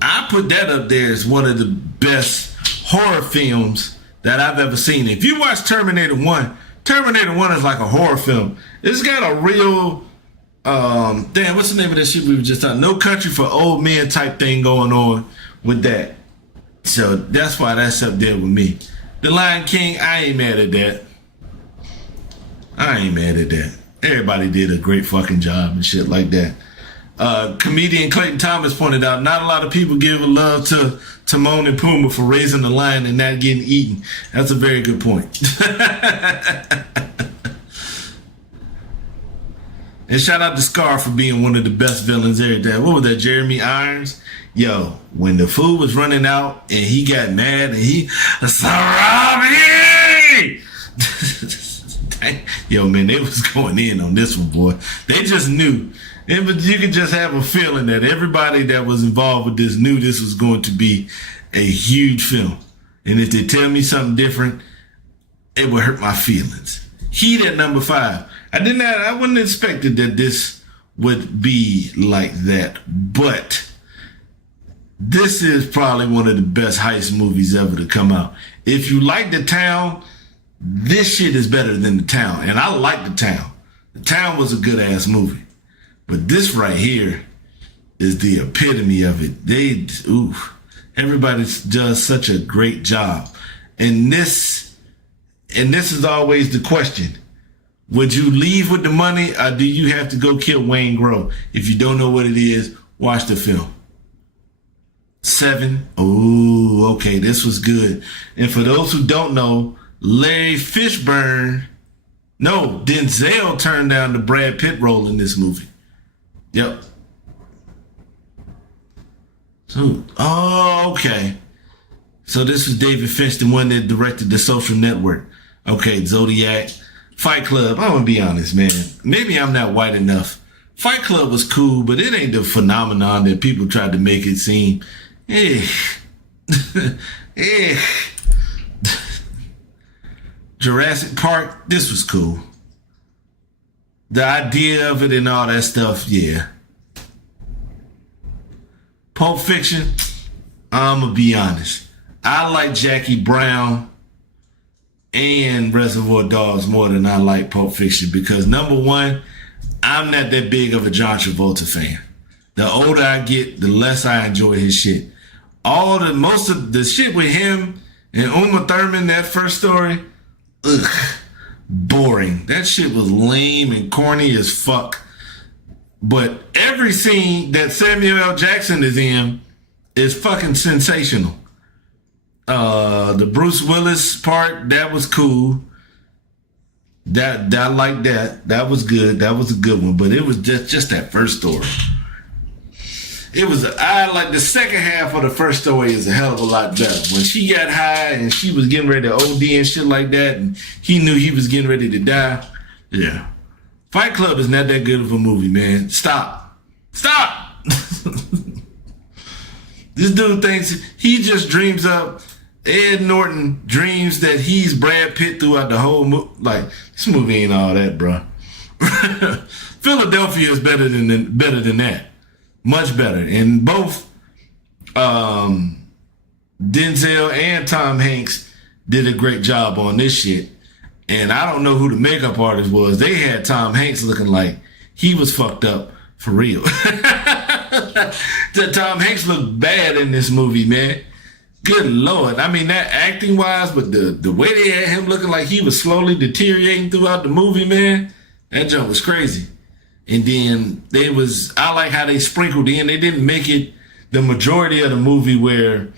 I put that up there as one of the best horror films that I've ever seen. If you watch Terminator 1, Terminator 1 is like a horror film. It's got a real, what's the name of that shit we were just talking? No Country for Old Men type thing going on with that. So that's why that's up there with me. The Lion King, I ain't mad at that. Everybody did a great fucking job and shit like that. Comedian Clayton Thomas pointed out, not a lot of people give a love to Timon and Pumbaa for raising the lion and not getting eaten. That's a very good point. And shout out to Scar for being one of the best villains every day. What was that, Jeremy Irons? Yo, when the food was running out and he got mad and he, Sarabi! Yo, man, they was going in on this one, boy. They just knew. You could just have a feeling that everybody that was involved with this knew this was going to be a huge film. And if they tell me something different, it would hurt my feelings. Heat at number 5. I wouldn't have expected that this would be like that. But this is probably one of the best heist movies ever to come out. If you like The Town, this shit is better than The Town. And I like The Town. The Town was a good ass movie. But this right here is the epitome of it. Everybody does such a great job. And this is always the question. Would you leave with the money or do you have to go kill Wayne Grove? If you don't know what it is, watch the film. 7. Oh, okay, this was good. And for those who don't know, Denzel turned down the Brad Pitt role in this movie. Yep. So, okay. So this was David Finch, the one that directed The Social Network. Okay, Zodiac. Fight Club, I'm gonna be honest, man. Maybe I'm not white enough. Fight Club was cool, but it ain't the phenomenon that people tried to make it seem. Eh. Eh. Jurassic Park, this was cool. The idea of it and all that stuff, yeah. Pulp Fiction, I'm gonna be honest. I like Jackie Brown and Reservoir Dogs more than I like Pulp Fiction because number one, I'm not that big of a John Travolta fan. The older I get, the less I enjoy his shit. Most of the shit with him and Uma Thurman, that first story, boring. That shit was lame and corny as fuck. But every scene that Samuel L. Jackson is in is fucking sensational. The Bruce Willis part, that was cool. That I like that. That was good. That was a good one. But it was just that first story. I like the second half of the first story is a hell of a lot better. When she got high and she was getting ready to OD and shit like that, and he knew he was getting ready to die. Yeah. Fight Club is not that good of a movie, man. Stop. This dude thinks he just dreams up. Ed Norton dreams that he's Brad Pitt throughout the whole movie. Like, this movie ain't all that, bro. Philadelphia is better than that. Much better. And both Denzel and Tom Hanks did a great job on this shit. And I don't know who the makeup artist was. They had Tom Hanks looking like he was fucked up for real. Tom Hanks looked bad in this movie, man. Good Lord. I mean, that acting wise, but the way they had him looking like he was slowly deteriorating throughout the movie, man, that jump was crazy. And then I like how they sprinkled in. They didn't make it the majority of the movie where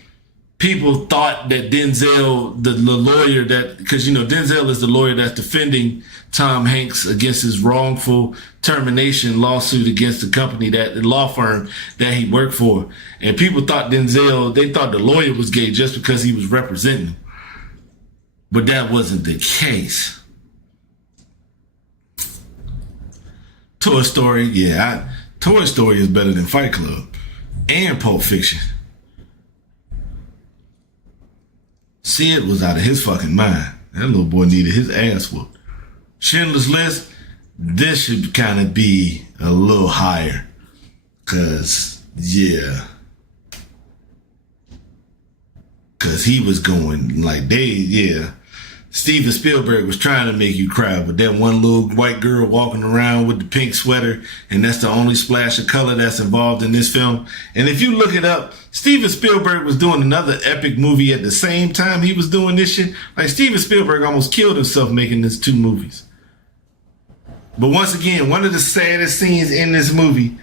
people thought that Denzel, the lawyer because, Denzel is the lawyer that's defending Tom Hanks against his wrongful termination lawsuit against the law firm that he worked for. And people thought they thought the lawyer was gay just because he was representing him. But that wasn't the case. Toy Story, yeah. Toy Story is better than Fight Club and Pulp Fiction. Sid was out of his fucking mind. That little boy needed his ass whooped. Schindler's List, this should kind of be a little higher. Cause he was going like Steven Spielberg was trying to make you cry, but that one little white girl walking around with the pink sweater, and that's the only splash of color that's involved in this film. And if you look it up, Steven Spielberg was doing another epic movie at the same time he was doing this shit. Like, Steven Spielberg almost killed himself making these two movies. But once again, one of the saddest scenes in this movie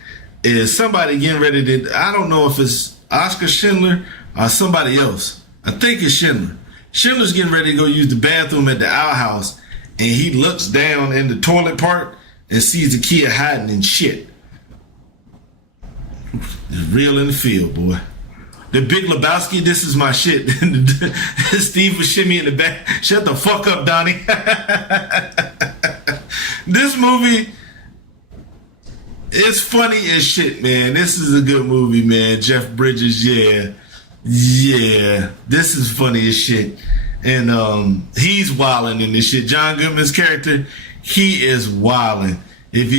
is somebody getting ready to, I don't know if it's Oscar Schindler or somebody else. I think it's Schindler. Schindler's getting ready to go use the bathroom at the outhouse, and he looks down in the toilet part and sees the kid hiding in shit. It's real in the field, boy. The Big Lebowski, this is my shit. Steve was shimmy in the back. Shut the fuck up, Donnie. This movie is funny as shit, man. This is a good movie, man. Jeff Bridges, yeah. This is funny as shit. And he's wilding in this shit. John Goodman's character, he is wilding. If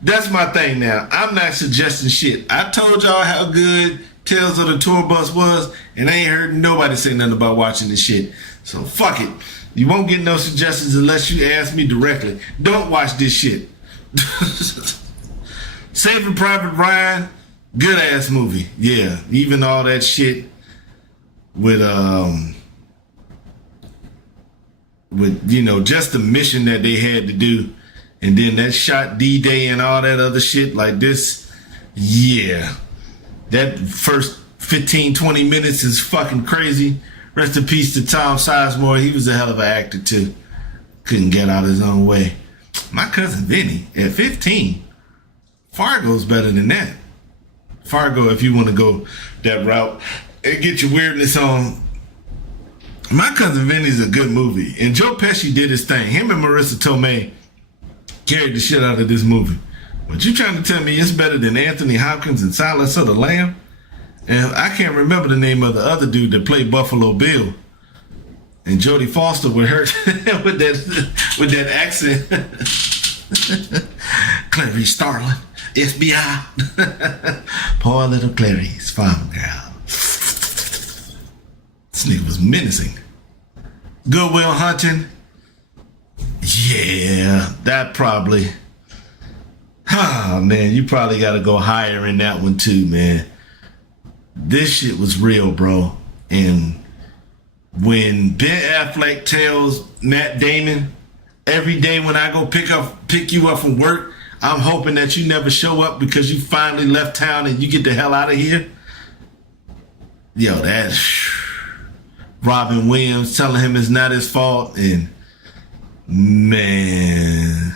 that's my thing now. I'm not suggesting shit. I told y'all how good Tales of the Tour Bus was, and I ain't heard nobody say nothing about watching this shit. So fuck it. You won't get no suggestions unless you ask me directly. Don't watch this shit. Saving Private Ryan, good ass movie. Yeah, even all that shit with just the mission that they had to do, and then that shot D-Day and all that other shit like this. Yeah, that first 15-20 minutes is fucking crazy. Rest in peace to Tom Sizemore. He was a hell of an actor too. Couldn't get out of his own way. My cousin Vinny at 15. Fargo's better than that. Fargo, if you want to go that route. and get your weirdness on. My Cousin Vinny's a good movie. And Joe Pesci did his thing. Him and Marissa Tomei carried the shit out of this movie. But you trying to tell me it's better than Anthony Hopkins and Silence of the Lamb? And I can't remember the name of the other dude that played Buffalo Bill. And Jodie Foster with her with that accent. Clarice Starling, FBI. Poor little Clarice, farm girl. This nigga was menacing. Good Will Hunting. Yeah, that probably. Ah, man, you probably got to go higher in that one too, man. This shit was real, bro. And when Ben Affleck tells Matt Damon, every day when I go pick you up from work, I'm hoping that you never show up because you finally left town and you get the hell out of here. Yo, that's Robin Williams telling him it's not his fault. And man,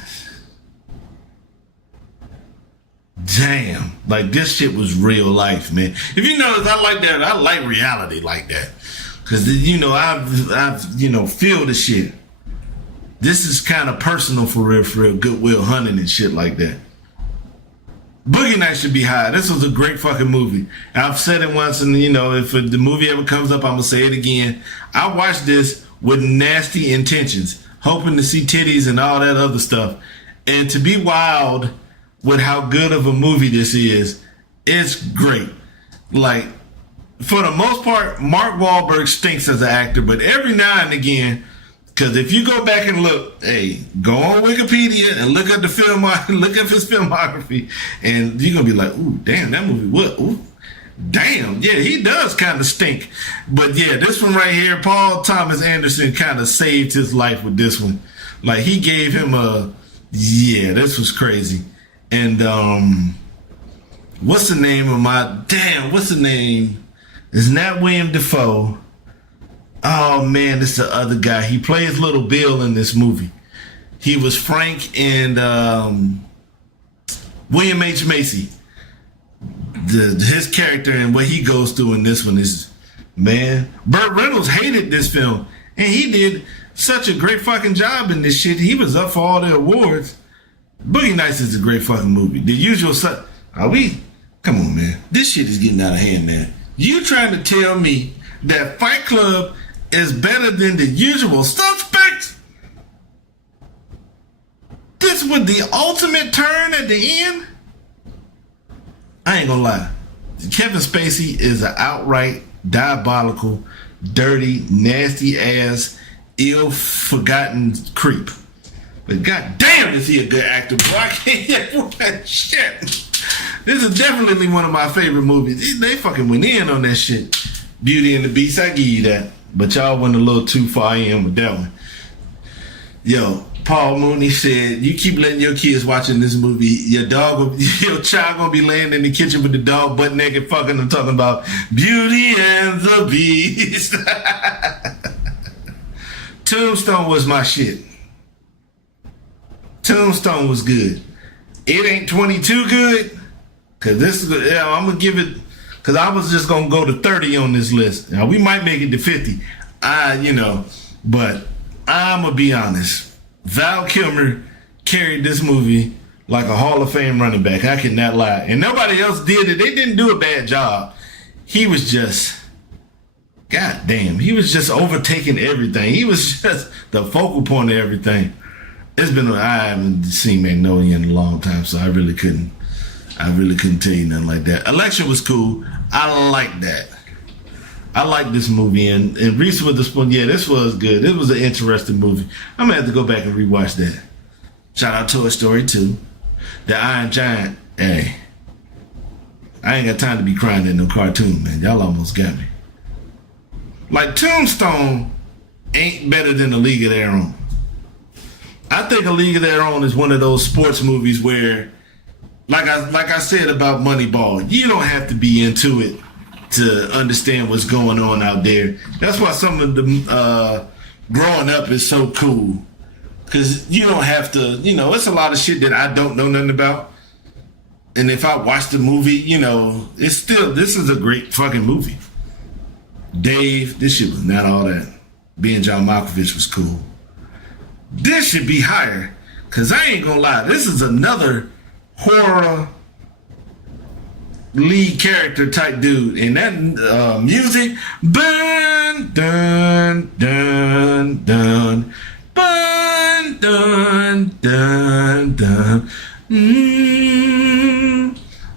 damn, like this shit was real life, man. If you notice, I like that. I like reality like that. Cause I've feel the shit. This is kind of personal for real, Good Will Hunting and shit like that. Boogie Nights should be high. This was a great fucking movie. I've said it once, and if the movie ever comes up, I'm gonna say it again. I watched this with nasty intentions, hoping to see titties and all that other stuff, and to be wild with how good of a movie this is. It's great. Like, for the most part, Mark Wahlberg stinks as an actor, but every now and again, because if you go back and look, hey, go on Wikipedia and look at look at his filmography, and you're gonna be like, ooh, damn, that movie, what? Ooh, damn, yeah, he does kind of stink. But yeah, this one right here, Paul Thomas Anderson kind of saved his life with this one. Like, he gave him this was crazy. And what's the name? It's not William Dafoe. Oh man, it's the other guy. He plays Little Bill in this movie. He was Frank and William H. Macy. His character and what he goes through in this one is, man. Burt Reynolds hated this film, and he did such a great fucking job in this shit. He was up for all the awards. Boogie Nights is a great fucking movie. The Usual come on, man. This shit is getting out of hand, man. You trying to tell me that Fight Club is better than The Usual Suspects? This was the ultimate turn at the end? I ain't gonna lie. Kevin Spacey is an outright diabolical, dirty, nasty ass, ill-forgotten creep. But goddamn, is he a good actor, bro? I can't get that shit. This is definitely one of my favorite movies. They fucking went in on that shit. Beauty and the Beast, I give you that. But y'all went a little too far in with that one. Yo, Paul Mooney said, you keep letting your kids watching this movie, your child gonna be laying in the kitchen with the dog butt naked fucking and talking about Beauty and the Beast. Tombstone was my shit. Tombstone was good. It ain't 22 good. Cause this is, I'm gonna give it, cause I was just gonna go to 30 on this list. Now we might make it to 50. But I'm gonna be honest. Val Kilmer carried this movie like a Hall of Fame running back. I cannot lie. And nobody else did it. They didn't do a bad job. He was just, goddamn, he was just overtaking everything. He was just the focal point of everything. I haven't seen Magnolia in a long time, so I really couldn't tell you nothing like that. Election was cool. I like that. I like this movie, and Reese Witherspoon, yeah, this was good. It was an interesting movie. I'm gonna have to go back and rewatch that. Shout out Toy Story 2. The Iron Giant, hey, I ain't got time to be crying in no cartoon, man. Y'all almost got me. Like, Tombstone ain't better than A League of Their Own. I think A League of Their Own is one of those sports movies where, like I said about Moneyball, you don't have to be into it to understand what's going on out there. That's why some of the growing up is so cool. Because you don't have to, it's a lot of shit that I don't know nothing about. And if I watch the movie, this is a great fucking movie. Dave, this shit was not all that. Being John Malkovich was cool. This should be higher, cause I ain't gonna lie, this is another horror lead character type dude, and that music, dun dun dun dun, dun dun dun dun.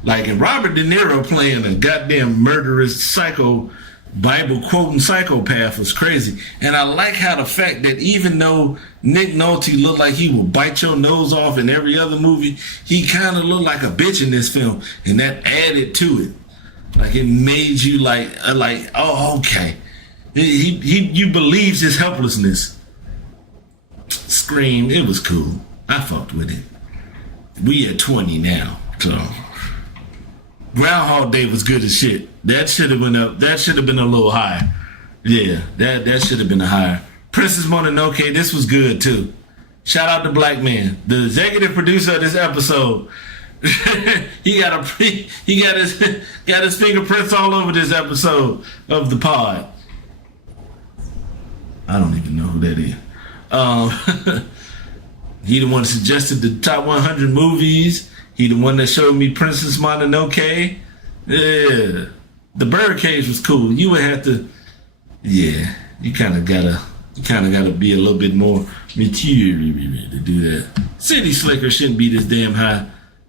Like if Robert De Niro playing a goddamn murderous psycho, Bible quoting psychopath was crazy. And I like how the fact that even though Nick Nolte looked like he would bite your nose off in every other movie, he kind of looked like a bitch in this film, and that added to it. Like it made you like oh, okay. You believes his helplessness. Scream, it was cool. I fucked with it. We at 20 now, so Groundhog Day was good as shit. That should have went up. That should have been a little higher. Yeah, that should have been a higher. Princess Mononoke, this was good too. Shout out to Black Man, the executive producer of this episode. he got his fingerprints all over this episode of the pod. I don't even know who that is. He the one suggested the top 100 movies. He the one that showed me Princess Mononoke. Yeah. The Birdcage was cool. You would have to, yeah, you kind of gotta be a little bit more mature to do that. City Slicker shouldn't be this damn high.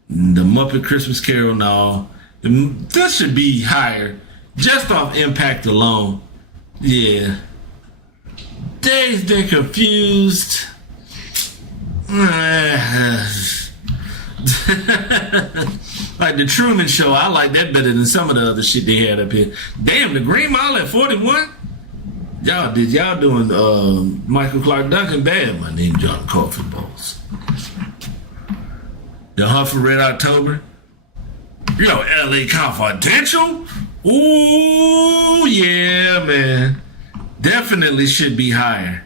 The Muppet Christmas Carol, no. This should be higher. Just off impact alone. Yeah. Dazed and Confused. Like the Truman Show, I like that better than some of the other shit they had up here. Damn, the Green Mile at 41? Y'all doing Michael Clark Duncan bad. My name John Coffee Balls. The Hunt for Red October. LA Confidential? Ooh, yeah, man. Definitely should be higher.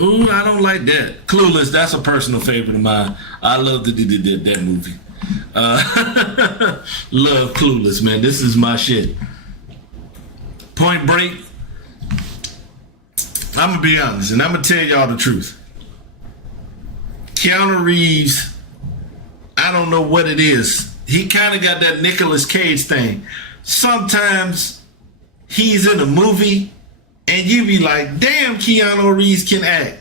Ooh, I don't like that. Clueless, that's a personal favorite of mine. I love that movie. Love Clueless, man. This is my shit. Point Break. I'm going to be honest, and I'm going to tell y'all the truth. Keanu Reeves, I don't know what it is. He kind of got that Nicolas Cage thing. Sometimes he's in a movie and you be like, damn, Keanu Reeves can act.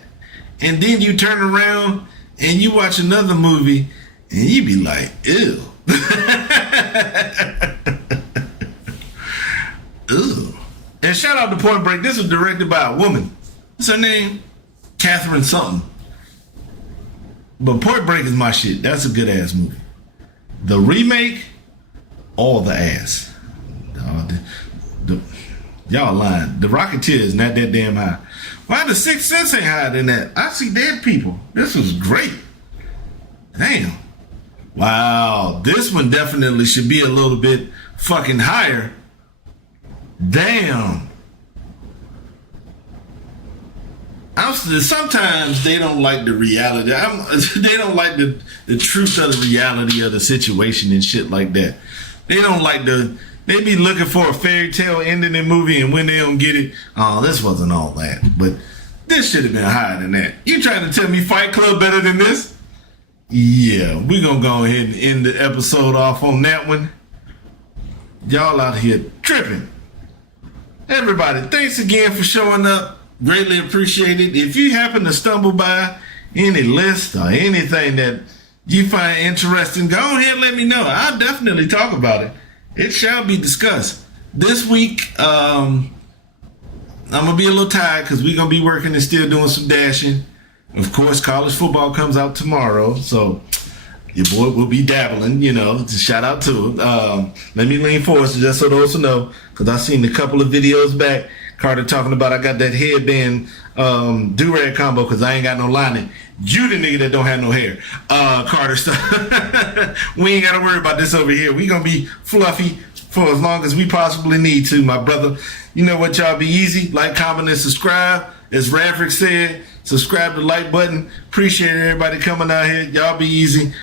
And then you turn around and you watch another movie and you be like, ew. Ew. And shout out to Point Break. This was directed by a woman. What's her name? Catherine something. But Point Break is my shit. That's a good ass movie. The remake, all the ass. Y'all lying. The Rocketeer is not that damn high. Why the Sixth Sense ain't higher than that? I see dead people. This was great. Damn. Wow. This one definitely should be a little bit fucking higher. Damn. Sometimes they don't like the reality. They don't like the truth of the reality of the situation and shit like that. They don't like they be looking for a fairy tale ending in movie, and when they don't get it, oh, this wasn't all that. But this should have been higher than that. You trying to tell me Fight Club better than this? Yeah, we're going to go ahead and end the episode off on that one. Y'all out here tripping. Everybody, thanks again for showing up. Greatly appreciated. If you happen to stumble by any list or anything that you find interesting, go ahead and let me know. I'll definitely talk about it. It shall be discussed. This week, I'm going to be a little tired because we're going to be working and still doing some dashing. Of course, college football comes out tomorrow, so your boy will be dabbling, shout out to him. Let me lean forward just so those who know, because I seen a couple of videos back, Carter talking about I got that headband do-rag combo because I ain't got no lining. You the nigga that don't have no hair. Carter stuff. We ain't got to worry about this over here. We going to be fluffy for as long as we possibly need to, my brother. You know what, y'all? Be easy. Like, comment, and subscribe. As Radrick said, subscribe to the like button. Appreciate everybody coming out here. Y'all be easy.